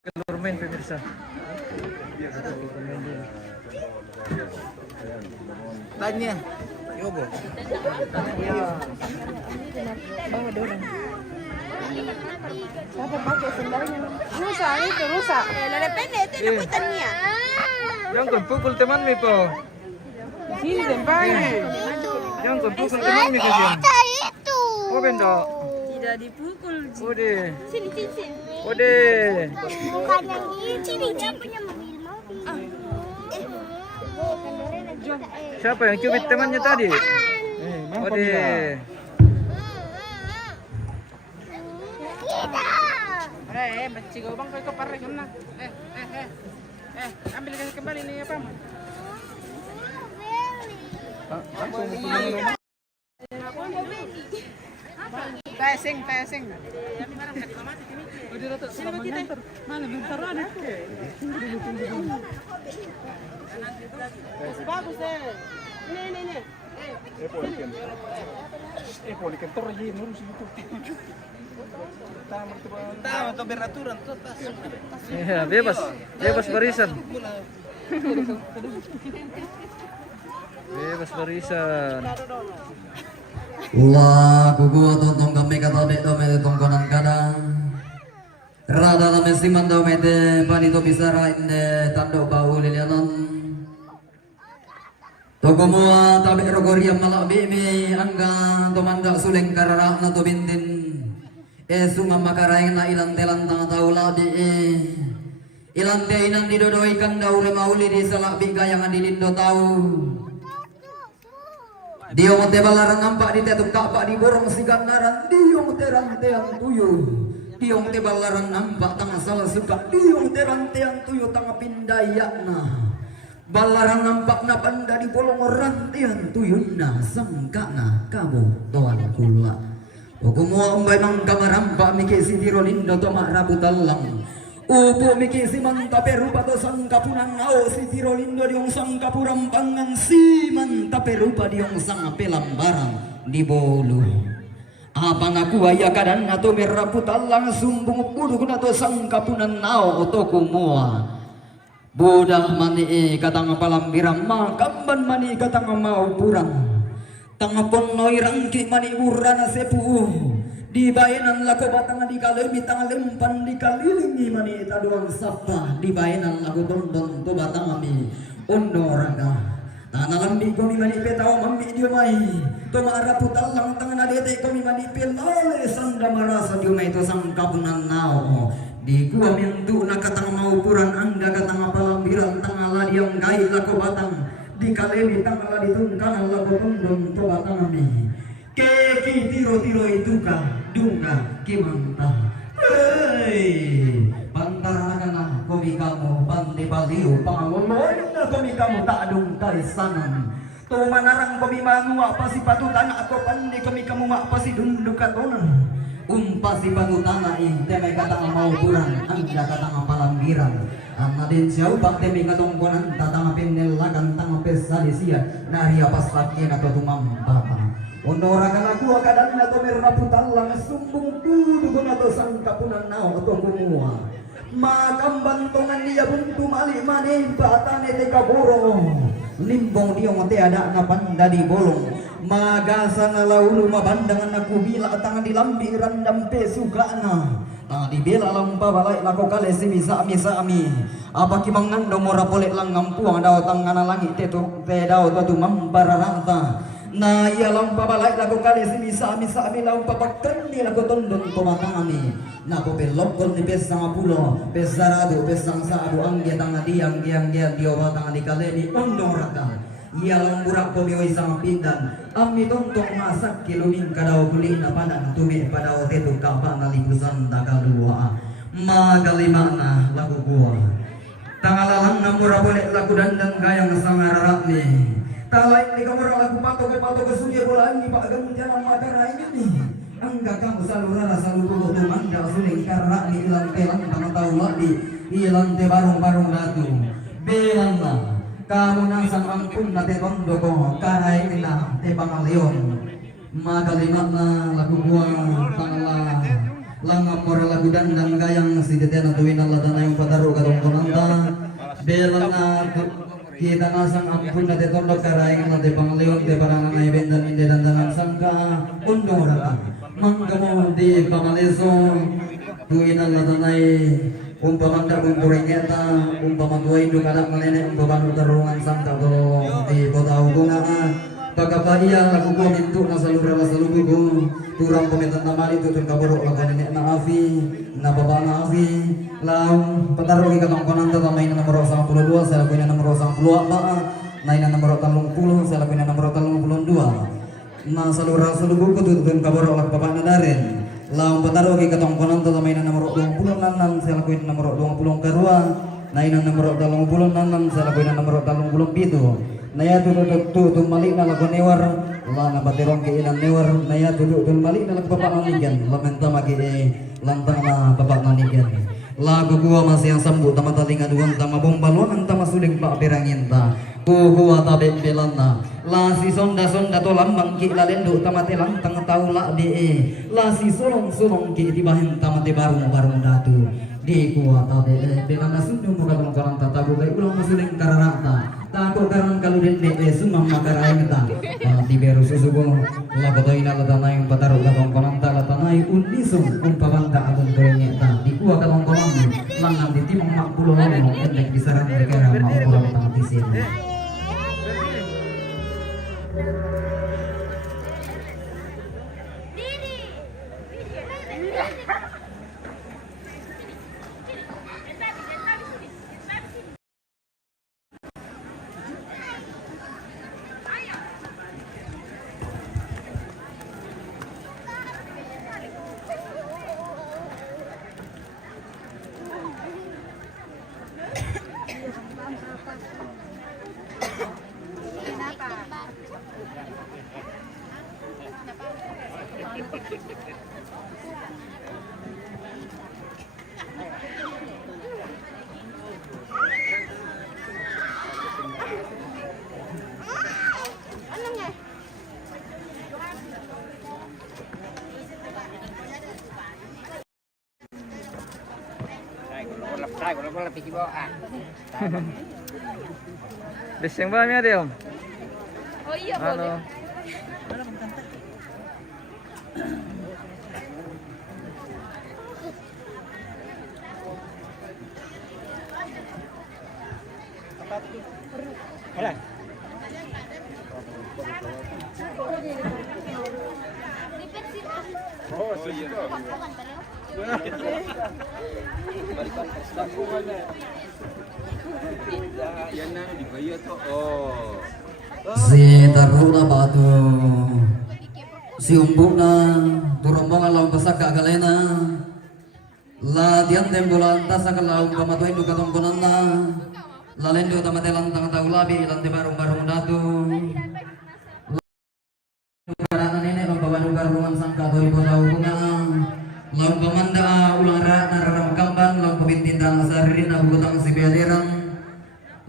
Keluar main pemirsa. Tanya. Yobo. Bawa dorong. Siapa pakai sendalnya? Rusak itu rusak. Depende, itu nakutannya. Jangan pukul teman mi po. Sini tempatnya. Jangan pukul teman mi kasi. Itu. Oh benda. Tidak dipukul. Ode. Sini, sini. Ode. Bukan yang ini. Sini, punya mobil. Siapa yang cubit temannya tadi? Ode. Cigo bang kau parah kena. Ambil kembali nih apa? Passing. Sini kita. Mana bentar ada. Bagus deh. Nih. Polikan terus nurus itu. Tahu temperaturan tuh tas. Iya, bebas barisan. Bebas barisan. Lagu gua tontong kami kata beto mete tongkonan kadang. Rada la mesiman do mete panito bisara inde tando bau lilianan. Toko mua tabe rogoria malak bimi angga tomanda suleng karara na to bintin. Sunga makaraeng na ilang telan tang taula di ilang te inang didodoi kan daure mauli di salak bigayangan dilindo tau. Dia mote balaran nampak di tetuk kapak di borong sigan naran dia mote rantean tuyu. Dia mote balaran nampak tangah salah suka dia mote rantean tuyu tangah pindayakna. Balaran nampak na panda di bolong rantean tuyuna sangkana kamu doan kula. Hukumwa umbay mang kamarampa miki si Tirolindo to marabu talang. Upo miki si mantape rupa to sangkapunan nao si Tirolindo diong sangkapurampangan si mantape rupa diong sangapelambaran di bolu. Apa naku aya kadan ato merabu talang sumbung kudu kuna to sangkapunan nao to kumua. Budah mani katang palambiram makamban mani katang mau purang. Tangapon noy rangki mani urana sepu di bayanan lako batang di kalemi tang lempan di kalilingi mani taduang sapa di bayanan lako dondon to batang ami ondo raga tanah lambi komi mani petao mami dia mai to mara putalang tangan adete komi mani pelale sanda marasa dia mai to sang kabunan nao di gua mintu nakatang mau puran angga katang palambiran tang ladiong gai lako batang di kalemi tangala ditungkang ala botondon to batangami keki tiro itu kah dunga kimanta hei pantara kana komi kamu pandi baliu pangawonon na komi kamu tak adung kaisanan to manarang komi manua pasi patutan atau pandi komi kamu mak pasi dundukatonan umpasi patutana teme katang mau puran anda katang palambiran Anna din siya upang temi katungkunan tatang pinnilagan tang pesa di siya nari apas laki na to tumampapa Ondora kana kuwa kadan na to merna putalang sumbung kudu na to sangkapunan nao to kumua makam bantongan dia buntu mali mani batane te kaburo limbong dia ngote ada na panda di bolong magasa na laulu mabandangan aku bila tangan di lambi randam pesugana di bela lampa balai lako kale si misa ami apa kimangan do mora polek lang ngampuang daw tangana langit te daw tu mambararata na iya lampa balai lako kale si misa ami lampa bakten di lako tondon to matangami na ko pelokon ni pesang apulo pesarado pesang saado angge tanga diang dio batang di kale di ondong rata iya lamburak ko bioi sang pindan ami tontong masak kiluming kadaw buli na panan tumi padaw tetu kapang nalibusan takalua magalima na lagu gua tangalalang na mura boleh lagu dandang gayang sangararat ni talay ni kamura lagu pato ke sunyi bola ini pak gantian makara ini nih angga kamu salurara saluruh tumanda suling karra ni ilang telang pangatau lagi ilang te barong datu belang lah kamunasan ampun na te tondo ko karay ina te pangalion magalima na lagu gua tangala langam mora lagu dan gayang si tete na tuwin na ladana yung padaru katong konanta belang na kita nasang ampun na te tondo karay ina te pangalion te paranganay bendan inde dandanan sangka undo rata manggamo di pangaliso tuwin na ladanay umpamanda kumpuring kita umpamatuay do kadak malene umpamanu tarungan sangka to di kota ugungaan pagkapaiya lagu ko mintu na salubra la salubu ko turang pamitan namali tutun kaboro lagu nenek na afi na baba na afi laung pataru ki katong konanta tamay na nomor 92 sa lagu na nomor 94 na ina nomor 30 sa lagu na nomor 32 na salubra salubu ko tutun kaboro lagu baba na daren laung pataru ki katong konanta tamay na nomor 20 nanan sa lagu na nomor 20 karua na ina nomor 30 nanan sa lagu na nomor 37 naya tu malik na lagu newar la na batirong ke ilang newar naya tu malik na lagu bapak nanigan lamenta magi lantang na bapak nanigan lagu gua masih yang sambu tama talinga duang tama bombalon tama suling pak berangin ta gua tabe belana la si sonda to lambang ki lalendo tama telang tang taula de la si solong ki dibahin tama te barung datu di gua tabe belana sundu muka tong tata gua ulang masuling kararata tako karan kaludin ne sumang makaray ta di beru susugo lagotoy na latana yung pataro katong konanta latanay unisong kung pabanda atong toyeng ta di kuha katong konang langan di timong makpulo mo endek disarang negara maupulang tangtisin Bising ba niya diyo? Oh iya Ano? boleh. si taruna batu si umbuk na turombongan laung pasak kagalena la tian tembulan tasa kalaung pamatuin du katong konana lalendo tamatelang tang taulabi ilang barung datu karana nenek lompawan garungan sangka doi bodau bunga laung pamanda ulang ra nararam kambang laung pabintindang saririn abutang si biadirang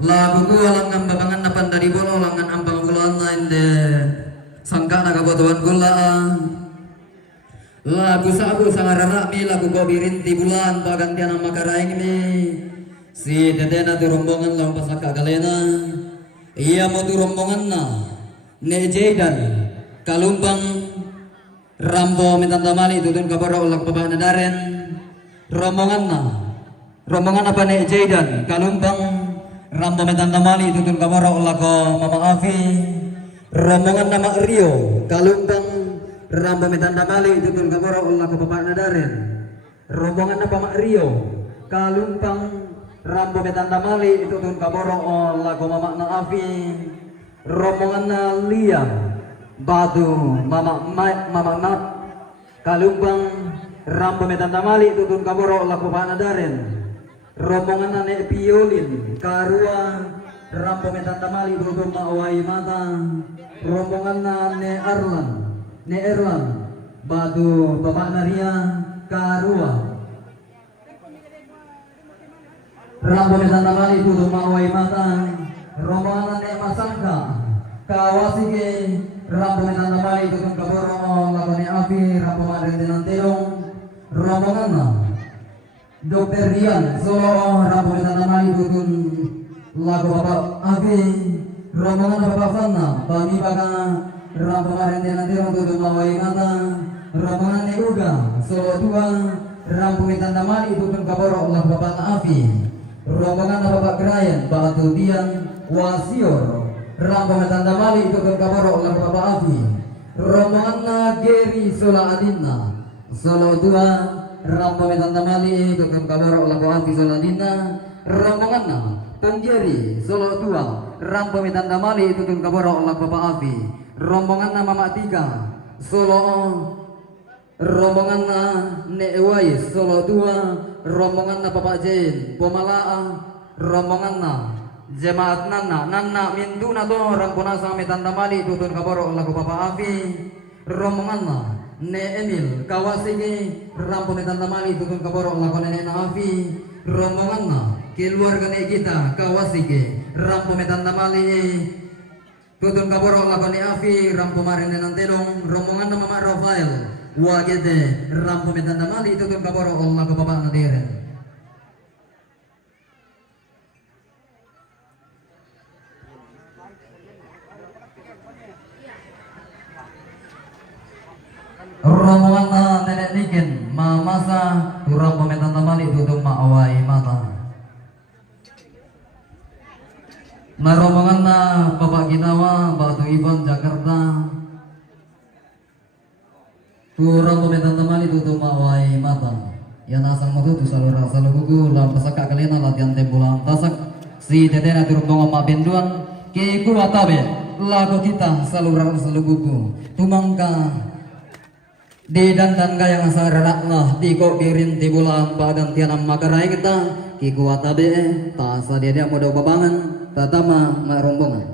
lagu gua langan babangan napan dari bono langan ambang gulan inde sangka nagabotuan gula lagu sabu sangarara mi lagu ko birinti bulan pagantian makaraing mi si dedena tu rombongan laung pasaka galena iya mau tu rombongan na ne jaidan kalumbang rambo mitanda mali tutun kabaro ulak pabana daren rombongan apa ne jaidan kalumbang rambo metanda mali tutun kamara ulako mama afi rombongan nama Rio kalumbang rambo metanda mali tutun kamara ulako bapak nadaren rombongan nama Rio kalumbang rambo metanda mali tutun kamara ulako mama na afi rombongan na Lia batu mama mat kalumbang rambo metanda mali tutun kamara ulako bapak nadaren rombongan nane piolin karua rampo metanda mali duduk maawai mata rombongan nane Erlan batu bapak naria karua rampo metanda mali duduk maawai mata rombongan nek masangka kawasige rampo metanda mali tutun kaboro lakone api rampo maren denan telong rombongan Dokter Rian Solo rampo metanda mali tutun lagu bapak api rombongan bapak Fana bami baga rampo maren denan telong tutun lawai mata rombongan Uga Solo 2 rampo metanda mali tutun kaboro lagu bapak api rombongan bapak Krayan Batu Dian Wasior rampo metanda mali tutun kaboro lagu bapak api rombongan Geri Sola Adina Solo 2 rampo metanda mali tutun kaboro lagu api Sola Adina rombongan Tunggeri Solo 2 rampo metanda mali tutun kaboro lagu bapak api rombongan Mama 3 Solo rombongan Neewai Solo 2 rombongan Bapak Jain Pomalaa rombongan Jemaat Nana Minduna to rampuna sami tanda mali tutun kaboro lagu Bapak Afi rombongan Ne Emil Kawasigi rampuna tanda mali tutun kaboro lagu Nenek Afi rombongan keluarga ne kita Kawasigi rampuna tanda mali tutun kaboro lagu Ne Afi rampu marin nan telong rombongan Mama Rafael Wagede rampo metanda mali tutun kaboro Allah ke bapak nadiren rombongan nenek niken mamasa tu rampo metanda mali tutun maawai mata na rombongan na bapak Ginawa Batu Ivan Jakarta kurang pemetan temali tutup mawai mata yang asal matu tu salur asal gugu lam pasaka kalena latihan tembulan tasak si tetena turun dongo mak benduan ke kuatabe lagu kita salur asal gugu tumangka di dandan gayang asal rakna di kok kirin tibulan padan tianam makarai kita ke kuatabe tasa dia modal babangan tatama ngarombongan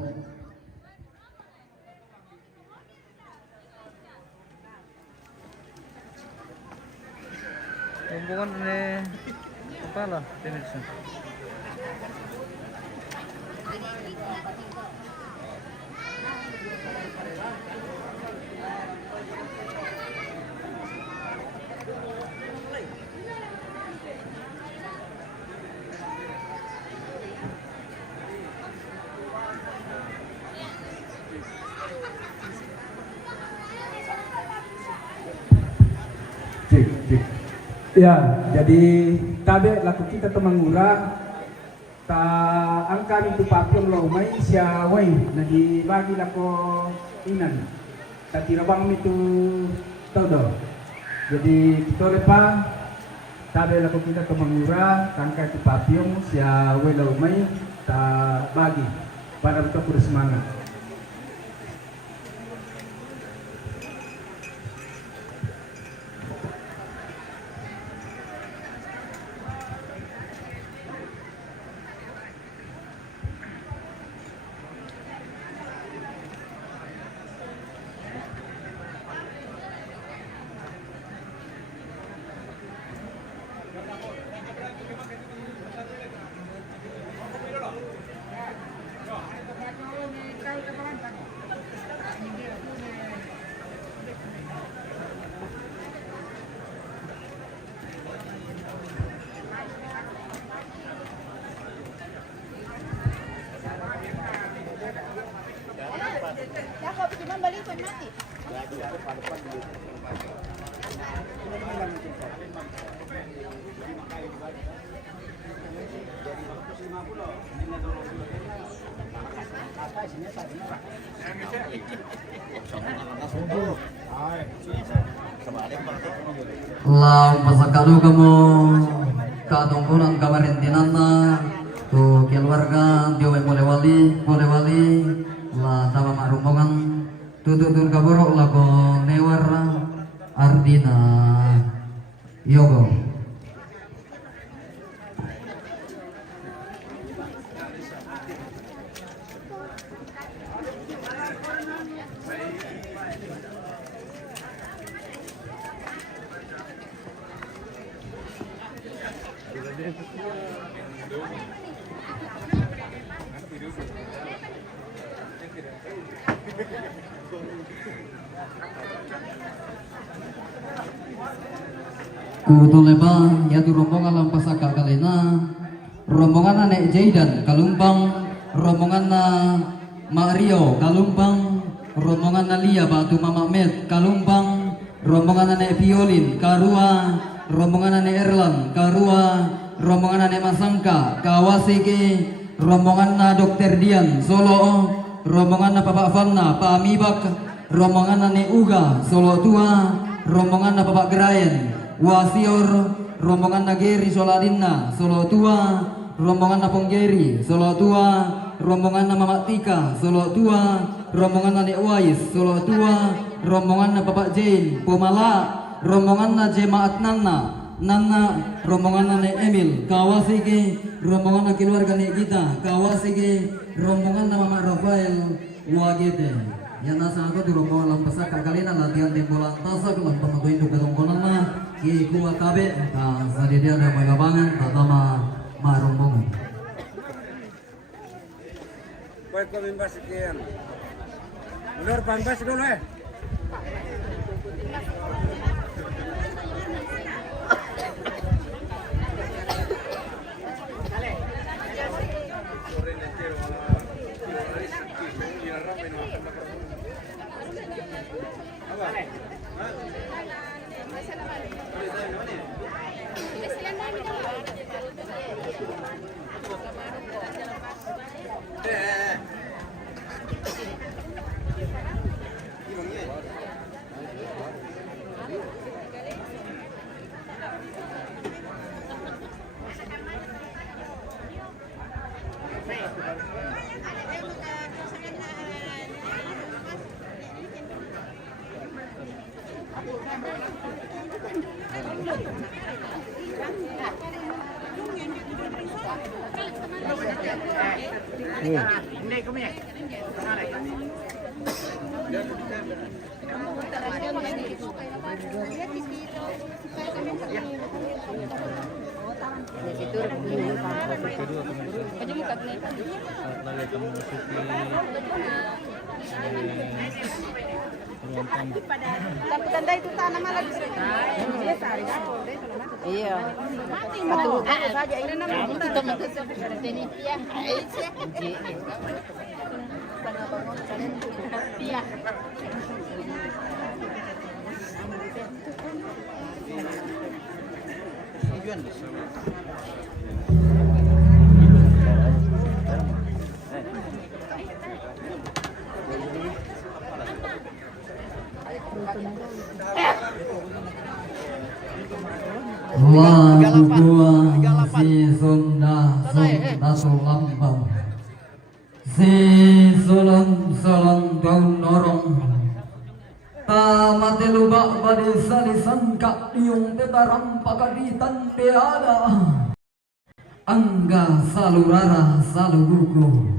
rombongan ini kepala pemirsa. Ya, jadi tabe laku kita temangura ta angka itu papion lo mai sia wai na dibagi lako inan ta tirabang itu todo. Jadi kita lepa tabe laku kita temangura angka itu papion sia wai lo mai ta bagi pada kita kudu semangat. Jakob, gimana balik mati? Lau pasakalu kamu katungkulan kamarintinan tu keluarga dia boleh wali lah sama mak rombongan tututun kaborok lagu Newar Ardina Yogo Kutuleba yaitu rombongan lampasaka kalena, rombongan Nek Jaidan kalumpang, rombongan na Mario kalumpang, rombongan na Lia Batu Mama Med kalumpang, rombongan Nek Violin Karua, rombongan Nek Erlan Karua, rombongan Nek Masangka Kawasiki, rombongan na Dr. Dian Solo, rombongan na Bapak Vanna Pamibak, rombongan Nek Uga Solo Tua, rombongan na Bapak Gerayen Wasior, rombongan na Geri Soladinna Solo Tua, rombongan na Ponggeri Solo Tua, rombongan na Mama Tika Solo Tua, rombongan na Nek Wais Solo Tua, rombongan na Bapak Jain Pomala, rombongan na Jemaat Nana, rombongan na Nek Emil Kawasiki, rombongan na keluarga Nek Gita Kawasiki, rombongan na Mama Rafael Wagete. Yang nasa aku di rombongan lampasaka kalina latihan tembolan tasak lan pematuin duka tongkonan na kiku atabe ta sadidia ada magabangan tatama marombongan. Baik kami sekian. Mundur pampas dulu Tapi tanda itu tanaman lagi dia sari dapur deh. Iya. Betul saja ini namanya itu teman-teman ini ya. Iya. Lagu gua si Sunda Sulambang, si Sulam daun norong, tamat lubak badi salisan kak diung tetaram pakaditan beada, angga salurara saluguku,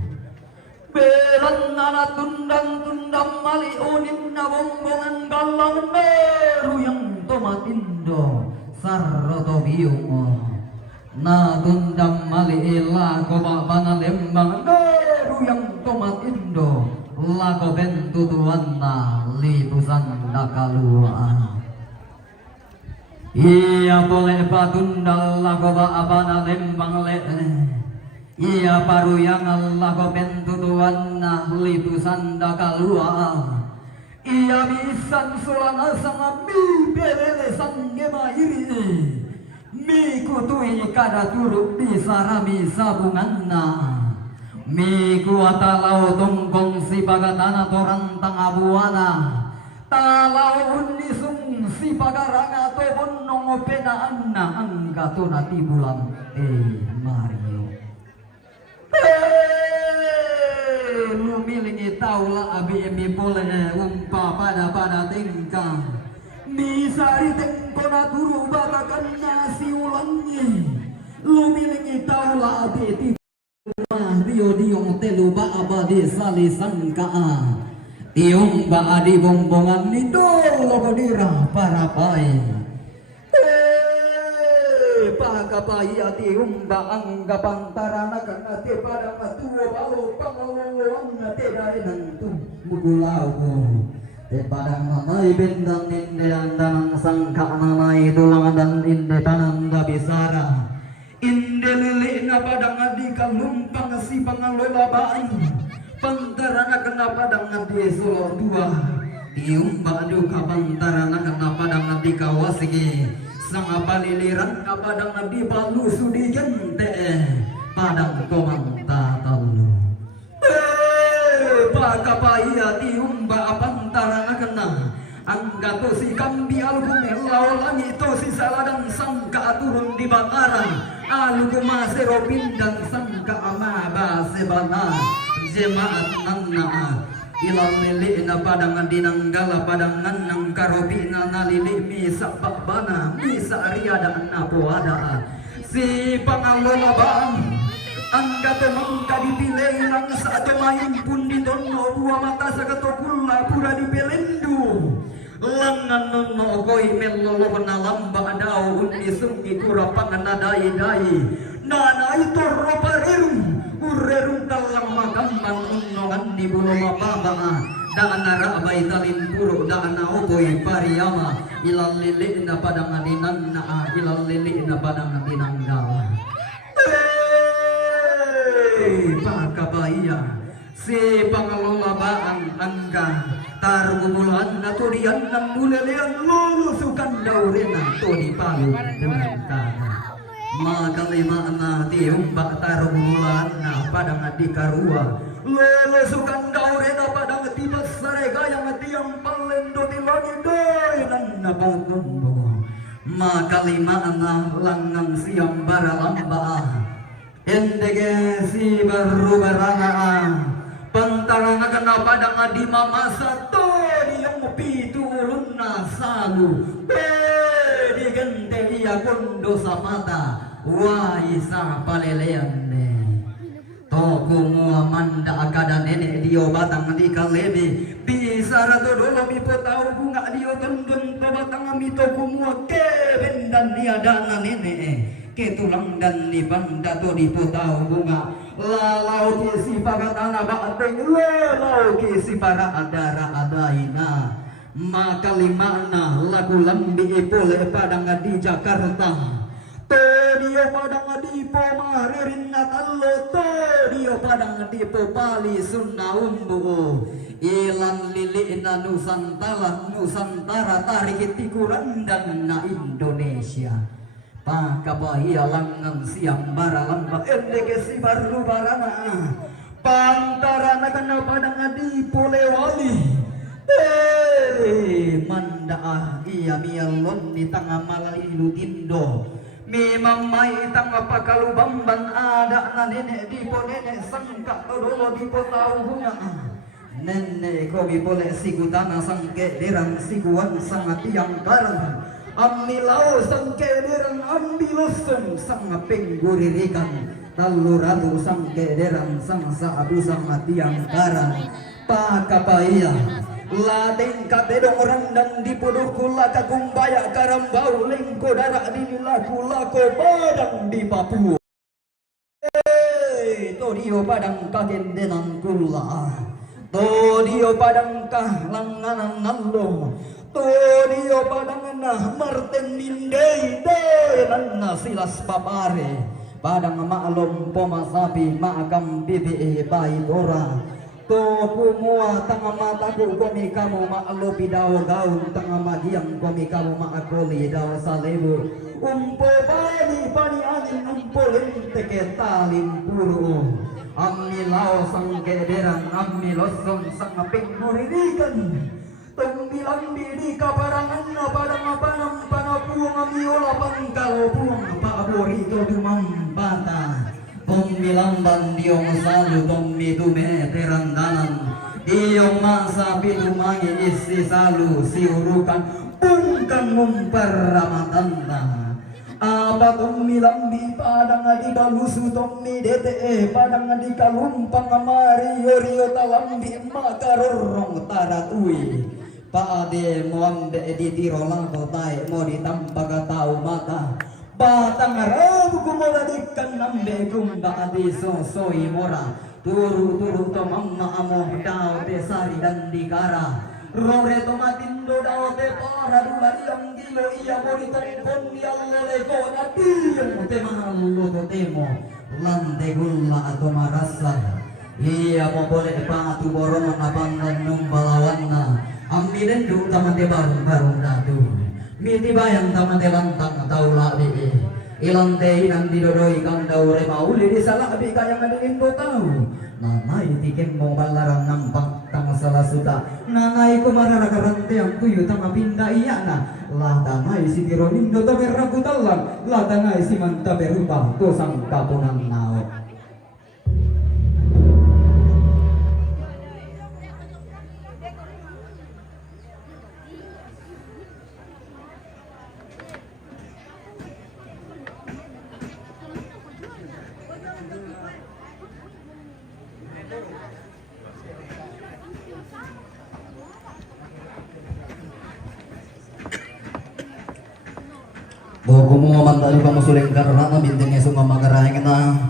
belan nana tundang mali unin nabongongan galang meru yang tomatindo. Sarroto biung na tundam mali ila ko bana lembang neru yang tomat indo lago bentutuan na libusan nakalua iya boleh patundal lago bana lembang le iya paru yang lago bentutuan na libusan nakalua iya bisan sulana sama mi berele sanggema iri mi kutui kada turuk di sarami sabunganna mi kuatalau tongkong si pagatana torantang abuana talau unisung si pagaranga to bonong opena anna angkatona tibulang Mario lumilingi taula abi emi boleh umpa pada tingkang misari tengkona turu batakan nasi ulangi lumilingi taula abi Rio diong telu ba abadi sali sangka tiung ba adi bombongan itu logo dirah para pai pakai kapayati umba angga pantarana kana te pada matua balo pangawang te dari nantu mugulau te pada mamai bintang inde danang sangka namai tulang dan inde tanang gabisara inde lili na pada ngadi kalumpang si pangalola bain pantarana kana pada ngadi solo dua diumba duka pantarana kana pada ngadi kawasigi sang apaliliran kapadang nabi balu sudi gente padang komang tatalu pakapaya tiumba apantara kena angga to si kambi algum lawalangi to si saladang sangka turun di bakaran algum masero pindang sangka amaba sebana jemaat nanna ilang lili na padang dinanggala padangan ng karobina na lili misa bakbana misa ariada na puada si pangalola bang ang katemang kadipilay lang sa tumayin pun di tono buwa mata sa katokula pura di pelendu langan nono koy melolo na lamba daw unisung ikura panganadayi dayi nana ito roparerum urerung talang magamban unongan di bulu mapaba daan narabay talin puro daan na upoy pariyama ilal lili na padang adinan na ilal lili na padang adinanggawa pakabaya si pangalola baang angga tarugumulan na turian ng mulelean lulusukan daw rin ang tuni palu magalima na tiyong baktar bulan na padang di karua lulusukan daw rin na padang di basarega yang tiyang palendo di langit doy nan nabatumbo magalima na langang siyang baralamba endege si baru baranga pantaranga kana padang di mamasa to diyang pitulun na salu di gente iya kondo sa mata wa isa palelean to kumua manda akada nene dio batang di kalebi bisa rato dolo mi potau bunga dio tundun to batang mi to kumua keben dan niada na nene ketulang dan ni banda to di potau bunga lalau kisi pagatana baateng lalau kisi para adara adaina maka limana lagu lambi ipole padang di Jakarta Todio padang di pomaririn natallo Todio padang di popali sunna umbu ilan lili na Nusantara tarik tikuran dan na Indonesia pakabaya langang siang baralamba endeke si baru barana pantara na kana padang di polewali manda iya mialon di tengah malailu tindo memang mai tengah pakalubamban ada na nenek di po nenek sangka todolo di po tahunya nenek ko bipole sikutana sangke derang sikuan sangat yang karang ammilau sangke derang ambilosum sang pengguririkan taluratu sangke derang sang saabu sangat yang karang pakapaya ladeng katedong orang dan dipodoh kula kakumbaya karambau lengko darak dinilaku lako padang di Papua todio padang kagendenan kula todio padang kahlanganan nallo todio padang nah marten mindei denan silas papare padang maklum pomasapi makam bibi bayi ora Toku mua tanga mataku komi kamu maklopi daw gaun tanga magiang komi kamu makakoli daw salebu umpo bani angin umpo lenteke talim puru ammilau sang kederang ammilosong sang pengguririkan tembilang di kaparangan na padang panam panapuang amiola pangkalo puang paborito dumang bata Pemilang bandiong salu tomi dume terandanan Iyong masa pinumangi isi salu siurukan Pungkang mumperamatanda Apa tomilang di padang di balusu tomi dete Padang di kalumpang amari yorio talambi makarorong taratui Paade moamde di tirolang kotai Mo ditambah tau mata batang araw kumuladikan nambe kumba adi sosoi mora turu-turu to mamma amo daw te sari dan dikara rore to matindo daw te para dua yang gilo iya bori tongkon yalla lego ati yang te mahallo to temo lande gulla atau marasa iya mo boleh pangatu borong napandan nung balawanna ambi dendu taman te barung datu miti bayang taman te lantang taula di ilante inang didodoi kang daure mauli di salah abi kayang ada indo tahu nanai tiken mo balarang nampak tang salah suta nanai kumarara karante yang tuyu tang pinda iya na lah tangai si tironindo to berabu talang lah tangai si manta berubah to sang kapunan nao Bawa mo tadi kamu suling karena bintangnya semua magarahing na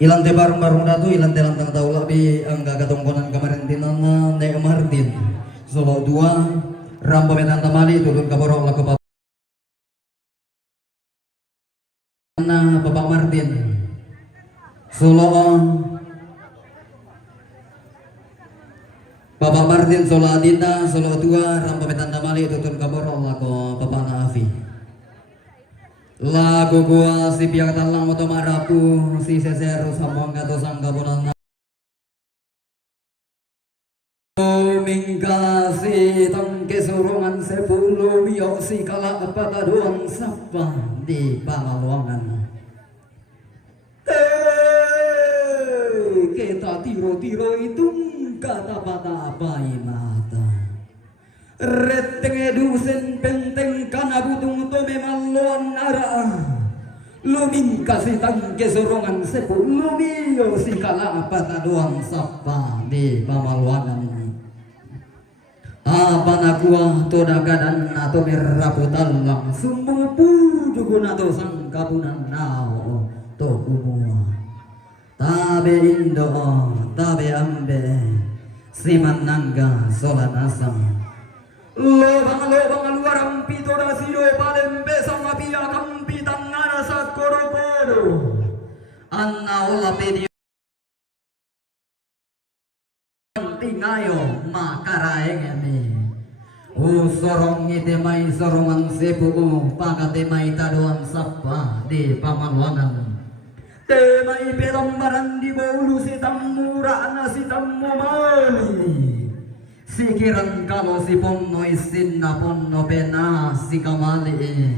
ilang te bareng-bareng datu ilang te lantang tahu labi ang gagatongkonan kemarin tinan na Martin Solo 2 Rambo Metan Tamali turun ke borok laku na Bapak Martin Solo Bapak Martin Solo Adinda Solo 2 Rambo Metan Tamali turun ke borok laku Bapak Naafi lagu gua si piang talang moto marapu si seser sama ngato sangka bonan mingga si tangke surungan sepuluh biok si kala pada doang sapa di Pangaluangan kita tiro-tiro itu kata pada apa mata reteng edusen penteng kana butung to memalon ara luming kasih tangke sorongan sepuluh bio si kala apa doang sapa di Pamaluangan apa nakua to dagadan atau meraputal sumbu pujugun atau sang kabunan nao to kumua tabe indo tabe ambe siman nangga solanasang lobang luar ampito dasido palembe sama pia kampi tangana sa koro-koro anna ola pedio tingayo makaraeng eme sorong ite may sorongan sepu pagate may tadoan sapa di Pamaluangan te may pelambaran di bolu si tamura na si tamumali sikiran kalau si ponno isin na ponno pena si kamali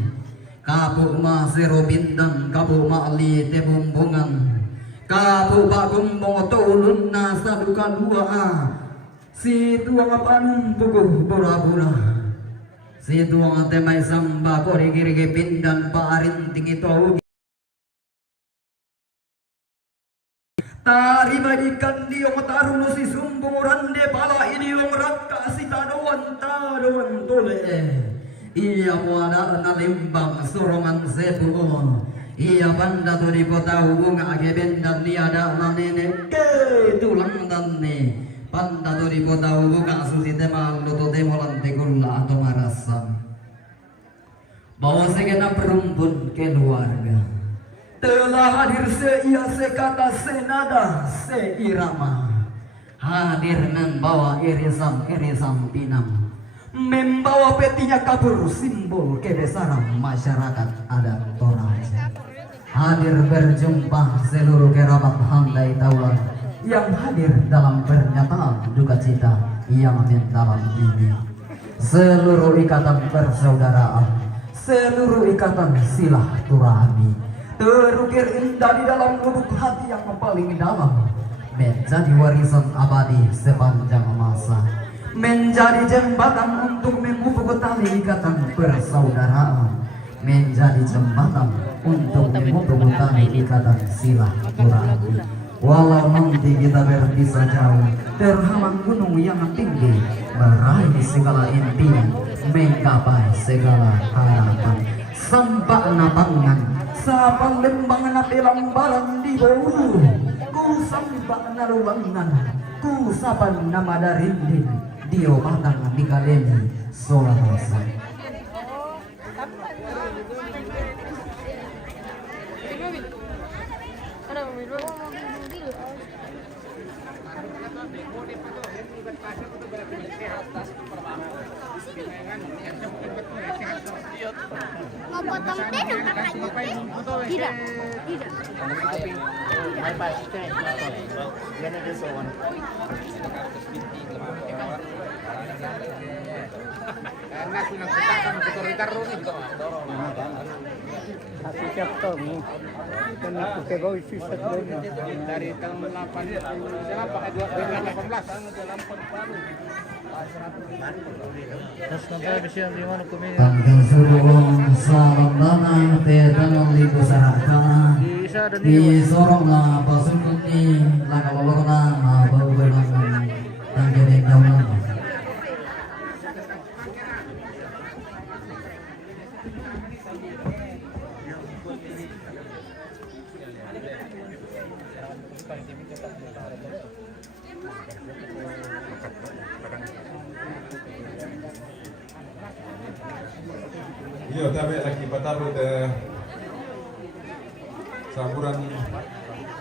kapu ma si robindan kapu ma ali te bumbungan kapu bagong mo tulun na sa duka dua si tuang panung buku bura-bura si tuang te may samba ko rigirige pindan paarin tingito tari badikan diong taruno si sumbung rande pala ini yung rakka si tadoan tole iya muada na limbang sorongan sepu iya banda to di kota hubung age bendan niada na nene ke tulang dan ne banda to di kota hubung susi tema luto temo lante gula atau marasam bawa segena perumpun keluarga telah hadir seia sekata senada seirama hadir membawa irisan pinang membawa petinya kabur simbol kebesaran masyarakat adat Toraja hadir berjumpa seluruh kerabat handai taulan yang hadir dalam pernyataan duka cita yang mendalam ini seluruh ikatan persaudaraan seluruh ikatan silaturahmi terukir indah di dalam lubuk hati yang paling dalam menjadi warisan abadi sepanjang masa menjadi jembatan untuk memupuk tali ikatan persaudaraan menjadi jembatan untuk memupuk tali ikatan silaturahmi walau nanti kita berpisah jauh terhalang gunung yang tinggi meraih segala impian menggapai segala harapan sampak nabangan sapang lembangan na pilambalan di bawah ku sampak narulangan ku sapan na madarindin dio batang di kaleni solahasa. Mau potong teh dong kakaknya teh? Tidak, tidak. Dari tahun 8 pakai 2018. Mas nampay bisi ang liwan ng kumini. Tanggal surong salam dana te tanong libo saraka Di isa dan di sorong na pasukun ni lakalolok na mabaw ng tanggiling daw na. Iyo, tabi lagi pataru de saburan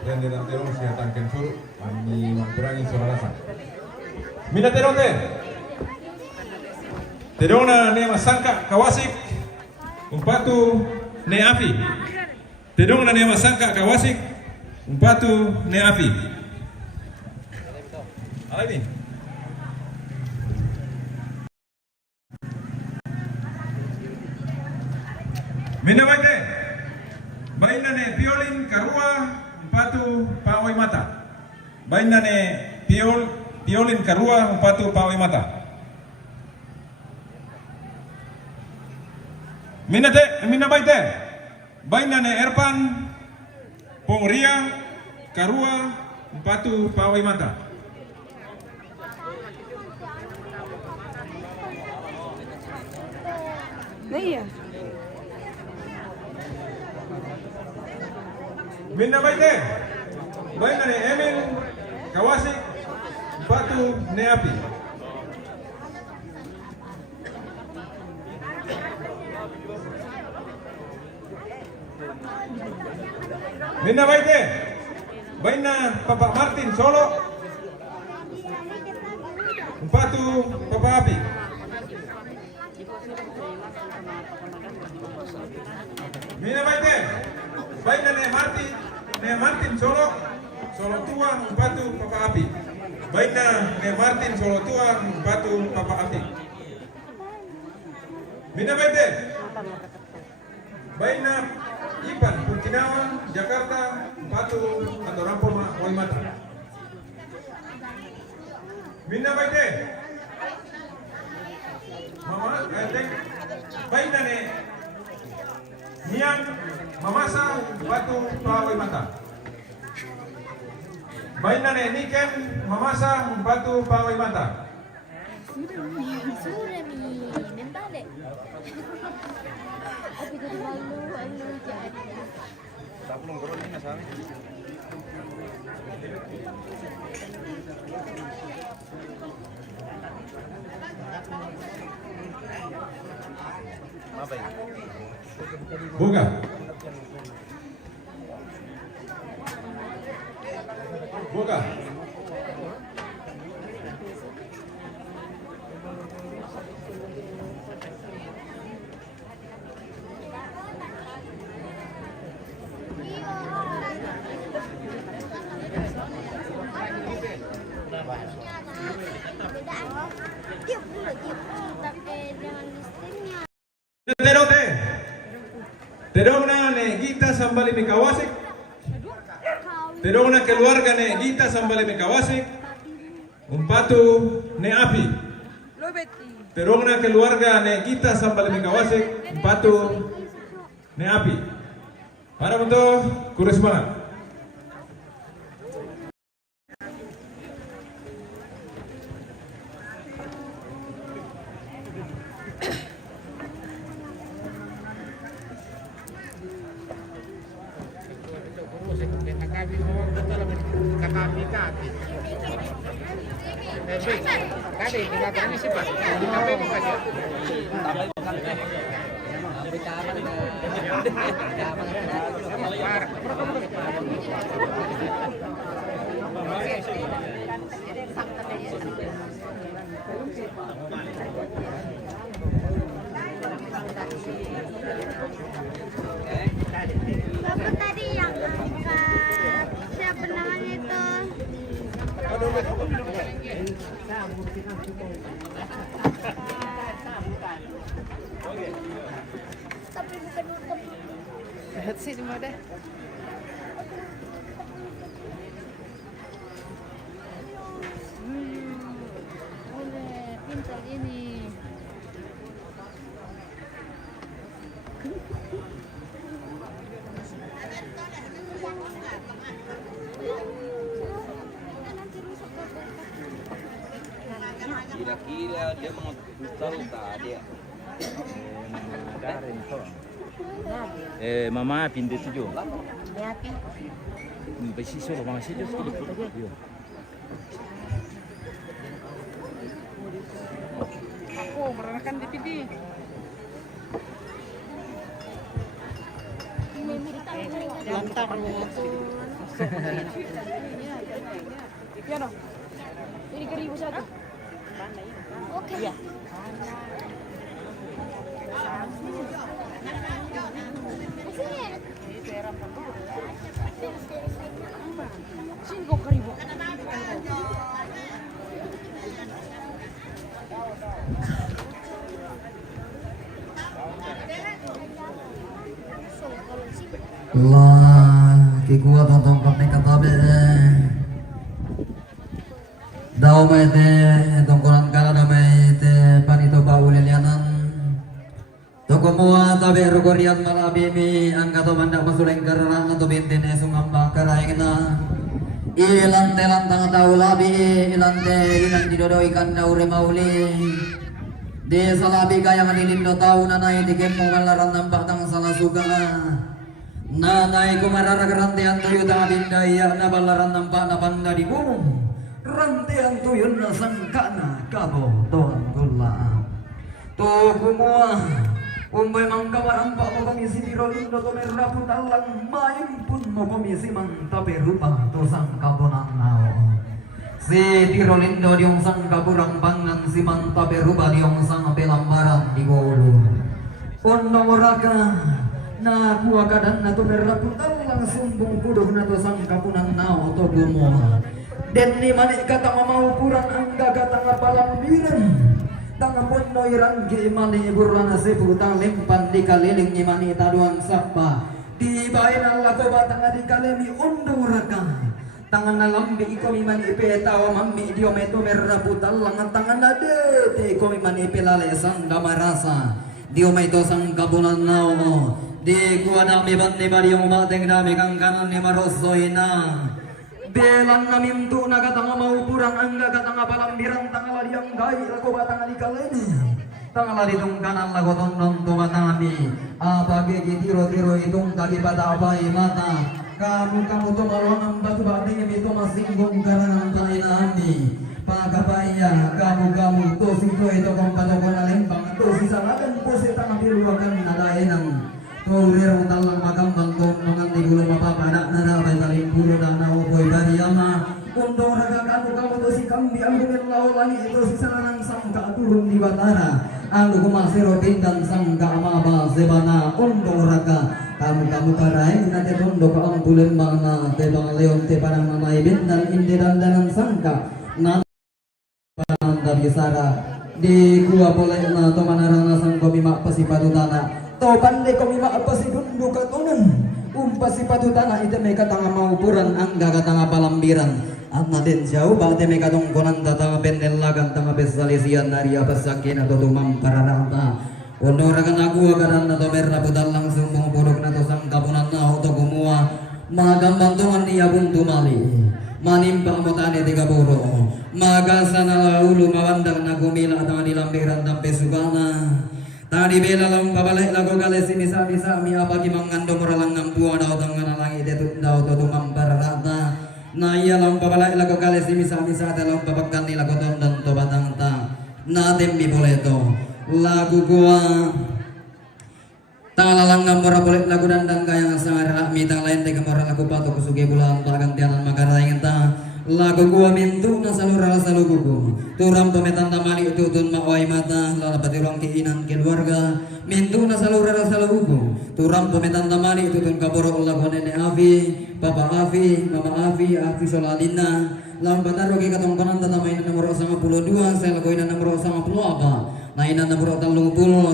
dan di terong siya tangken sur ani mangkurangi soralasan. Mina terong te. Terong na ne masangka kawasik umpatu ne api. Terong na ne masangka kawasik umpatu ne api. Alay ni. Minawайте, baina ne piolin karua umpatu pawai mata. Baina ne piolin karua umpatu pawai mata. Minabaite, baina ne erpan pongria karua umpatu pawai mata. Iya. Minna baite, baina ne Emil Kawasik Batu Neapi. Minna baite, baina Papa Martin Solo Batu Papa Api. Minna baite, baina ne Martin Solo tua Batu Papa Api. Baina ne Martin Solo tua Batu Papa Api. Minna baite, baina Ipan Purkinawan Jakarta Batu atau Rampoma Waimata. Minna baite, mama baina ne Nian Mamasa Batu Pawai Mata. Baina ne Niken Mamasa Batu Pawai Mata. Sudah mi, membalik. Aku jadi malu jadi. Tak belum gerol ini sama. Apa ini? Buka. Buka. Tiup dulu, tapi jangan listriknya. Terote. Terona ne Gita Sambali Mikawasik. Terona keluarga ne Gita Sambali Mikawasik. Umpatu ne Api. Terona keluarga ne Gita Sambali Mikawasik. Umpatu ne Api. Para untuk kurus banget. Kakami-kaki. Baik. Tadi tinatanya siapa? Kape mo kasi. Bapak tadi yang angkat siapa namanya itu? Tapi bukan untuk Lihat sih cuma deh. boleh pintar ini. Kira-kira dia luta dia. Mama pindah tujuh. Besi suruh mga sih sedikit aja. Aku meranakan di TV. Lantar Ya no. Ini 1.001. Oke. Iya. Sini kok 1.000. Allah kikuat tong kami katabe daw maite tong kuran kala da maite panito paulilianan toko mua tabe rugorian malabimi angkato mandak masuleng karang atau bintin esungam bakaraingna ilante lantang tau labi ilante ilang didodo ikan daure mauli di salabi kaya manilindo tau nanay di kemo malaran nampak tang salah suka nanay kumarara rantian tuyo tang bindaya na balaran nampak na banda di gunung rantian tuyo na sangkana kabo tuan kula to kumua umbay mang kawarampa mo komisi di rolindo to merapun talang mayin pun mo komisi mang tape rupa to sang kabonang nao si tirolindo diong sang kaburang pangan si mang tape rupa diong sang pelambaran di golo pondo moraka na kuwa kadan na to merapun talang sumbong kudo na to sang kapunan nao to gumo den ni manik kata mamau kurang angga kata ngapalang biren tanga pondo iranggi mani burana sebu tang limpan di kaliling ni mani taduan sapa di bain Allah ko batang di kalemi undo raka tangan nalambi iko mi mani petawa mambi dio meto merrapu talang tangan ade te ko mi mani pelale sang damarasa dio meto sang kabunan nao di kuada mi bandi bari umateng dami kang kanan ni marosoina belan namin tu naga tanga mau kurang angga katanga palambiran tanga lari yang gai lago batanga di kaleni tanga lari tung kanan lago tondong tu batangami abage tiro tiro itung kaki bata abai mata kamu tu malongan batu bating itu masinggung karangan tainami pagabaya kamu tu sito itu kompato kona lembang tu sisa lagan pose tanga piluakan nadaenang Kaurir talang makam bantung mangan di gulu mapapa nak nana bentaling bulu dan nau boy bariyama undo raga kamu tu si kambi anggumin lau lani itu si sanang sangka turun di batara alu kumasiro tindan sangka amaba sebana undo raga kamu karai nate tondo ka ang bulen mana te bang leon te parang mamay bindan indi dandanan sangka nan dari sara di gua boleh na to manarang nasang komima pasipatu tanah to pandai komima apa si dundu katunan pasipatu tanah itu mereka tanga mau puran angga katanga palambiran anna den jauh ba te mereka tong konan tanga pendel lagan tanga besalisian dari apa sakin atau tumam pararata ono ragan aku agaran na to merna putal langsung mo bodok na to sang kapunan na to gumua magambang tongan niya buntu mali manimba mo tane tiga boro magasana ulu mawandang na gumila tanga nilambiran tampe sugana tadi bela lam babalai lago gale sini sami mi apa ki mangando moralang ngam puwa daw tang langit itu daw to tumam barata Na iya lam babala ilago kali si misa dalam babakkan ilago ton dan to batang ta. Na tembi boleh to. Lagu gua Talalang ngamora boleh lagu dandang kaya ngasangara mitang lain tega mora lagu patu kusuge bulan ta gantianan makaraing ta. Lagu gua mintu na salura salugugu. Turam pemetan tamali tutun mawai mata lalapati ruang keinan keluarga. Mintu na salura salugugu. Turam pemetan tamali tutun kaboro lagu nenek Avi, Papa Avi, Mama Avi, Avi Solalina. Lam bataro ke katongkonan tatamain nomor 52 saya laguin nomor 50 apa. Nainan nomor 30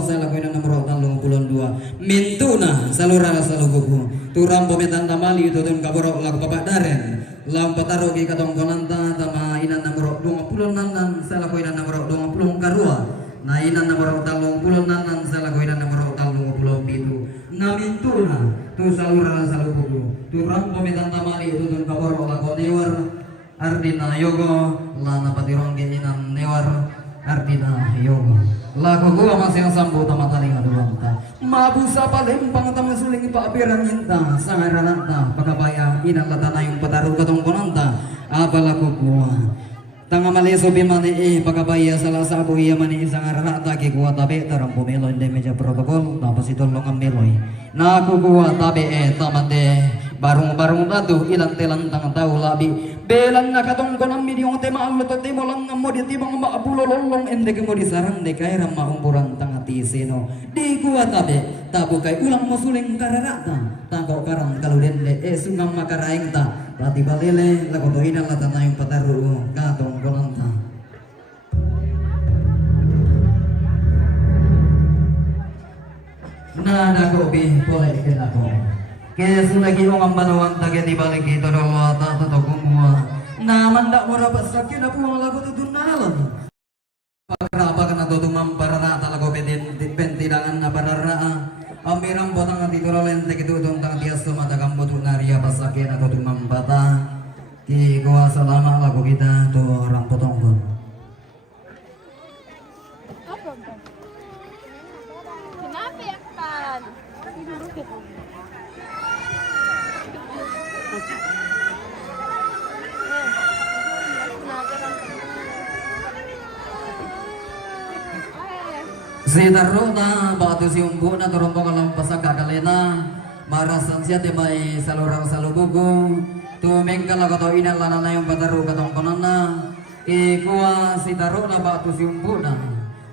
saya laguin nomor 32. Mintuna salura salugugu. Turam pemetan tamali tutun kaboro lagu Papa Daren. Lam pataro ke katongkonan tatamain nomor 20 nanan saya laguin nomor 20 karua. Nainan nomor 30 nanan saya laguin nomor 37. Namintuna tu salura salugugu. Turam pemetan tamali tutun kaboro lagu Newar. Ardina Yogo lana patirong keinginan Newar Ardina Yogo lagu gua masih yang sambu tamatali ngaduanta mabusa palempang tamasuling paabirang inta sangarananta pagabaya inang latana yung pataru katongkonanta apa lagu gua tanga maleso bimani pagabaya salah sabu iya mani sangarananta ki gua tabe tarang pumelo inde meja protokol tapos itulong ang meloy naku gua tabe tamate barung-barung batu ilang telan tang tau labi belan nakatong ko ng midyong tema ang luto timo lang ng mo di tibang maabulo lolong ende mo di sarang de kay ramahumburan tang atisino di kuwa tabi tabo kay ulang mo suling kararata tangko karang kaludende sungang makaraing ta tati balile lagotohin ang latan na yung pataru katong kolanta na nagobi pole kinako kaya sunagi mo ang banawang tagay di balik ito daw tato kumuha na manda mo rapat sa kina po ang lago tutun na alam pagkapa ka na tutumang parana talago pentidangan na parara amirang botang at ito lalente kitutong tang tias tumatagang buto na riya pasakin at tutumang bata ki kuha salama lago kita to orang potong ko Kenapa ya kan? Si Taruna batu si umbu na turumbong alam pasaka kalena marasan siya may salurang salubugo tumeng kalagato inang lana na yung pataru katongkonan na ikuha si Taruna batu si umbu na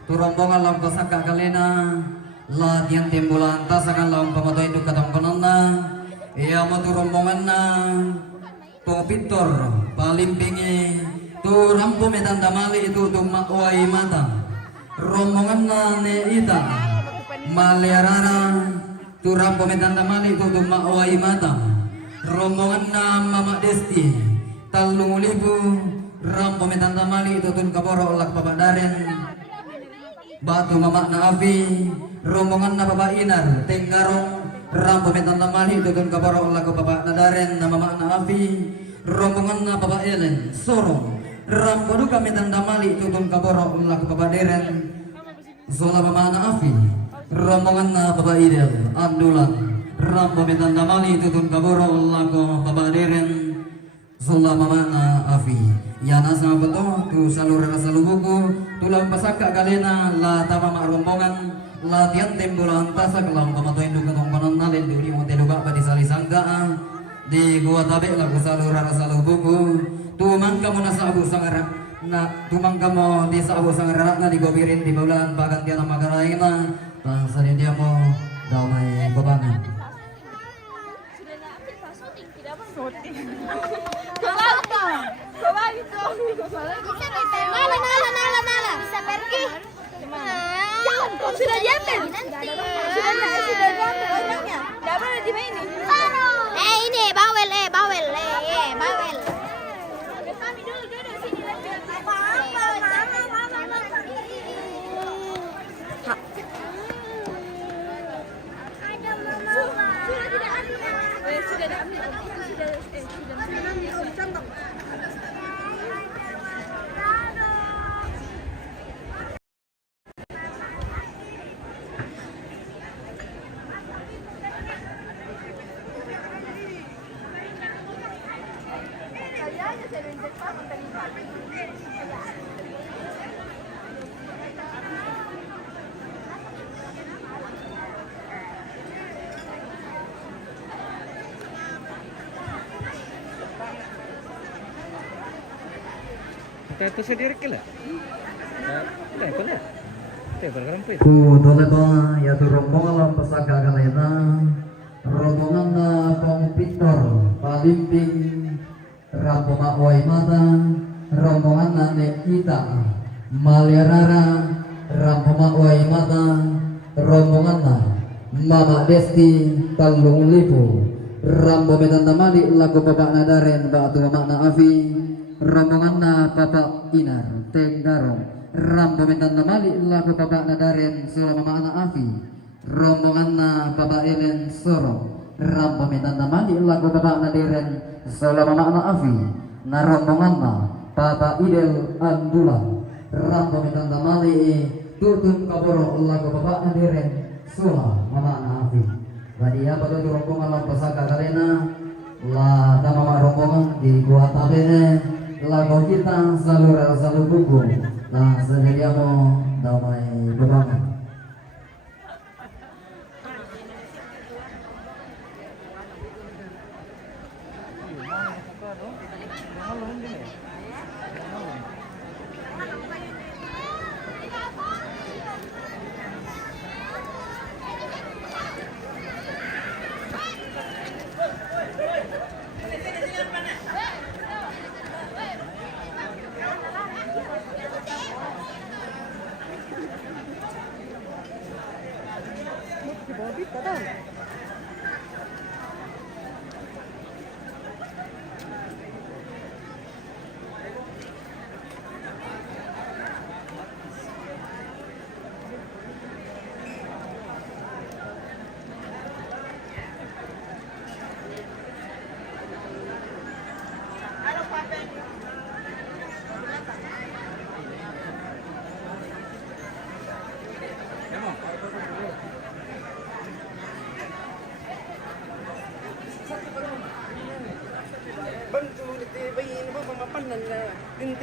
turumbong alam pasaka kalena latihan timbulan tasangan laong pamatoy do katongkonan na iya mo turumbongan na pintor palimpingi turampo metan damali itu tumakwai mata rombongan na ne ita maliarana turang pemetan tamali itu maawai mata rombongan na Mama Desti 3,000 ram pemetan tamali itu tun kaboro lak Bapak Daren batu Mama na Avi rombongan na Bapak Inar Tenggarong ram pemetan tamali itu tun kaboro lak Bapak na Daren na Mama na Avi rombongan na Bapak Elen Sorong ram kodu kami tandamali tutun kaboro lak Bapak Deren Zola Mama na Afi rombongan na Bapak Idel Andulan ram kami tandamali tutun kaboro lak Bapak Deren Zola Mama na Afi yana sa beto tu salura salubuku tulang pasaka kalena la tama rombongan latihan tembulan tasak lang pamatoy du katongkonan nalen duli mo teluga pa di salisangga di gua tabe lagu salura salubuku tumang kamu na sa abu sangarak na tumang kamu di sa abu sangarak na digobirin di bulan pagantian ng magaraing na sa dia mo damay babangan Nala. Bisa pergi. Jangan, sudah diambil. Sudah diambil orangnya. Gak boleh dimainin. Ini bawel. Kami duduk sini lagi. Ada mama. Sudah diambil. Sudah contoh. Itu sendiri kila. Ya, kila. Tebal kerampit. Ku dole ba ya tu rombongan lam pasaka galena rombongan na pong Victor palimping Rampoma Oi Mata rombongan na Nekita Maliarara Rampoma Oi Mata rombongan na Mama Desti Talung Lipu Rambo Medan Tamali lagu Bapak Nadaren Batu Mama na Afi rombongan na Papa Inar Tenggarong Rambo Medan Tamali lagu Bapak Nadaren Sura Mama na Afi rombongan na Bapak Elen Soro Rambo Medan Tamali lagu Bapak Nadaren Sura Mama na Afi na rombongan na Papa Idel Andulan Rambo Medan Tamali tutun kaboro lagu Bapak Nadaren Sura Mama na Afi Badi apa tu rombongan lam pasaka karena la nama rombongan di gua tabene lagu kita selalu buku nah sendiriamo damai bebangan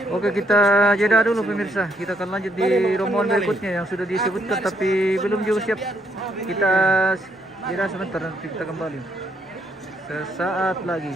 Oke, kita jeda dulu pemirsa. Kita akan lanjut di rombongan berikutnya yang sudah disebutkan tapi belum juga siap. Kita jeda sebentar, nanti kita kembali sesaat lagi.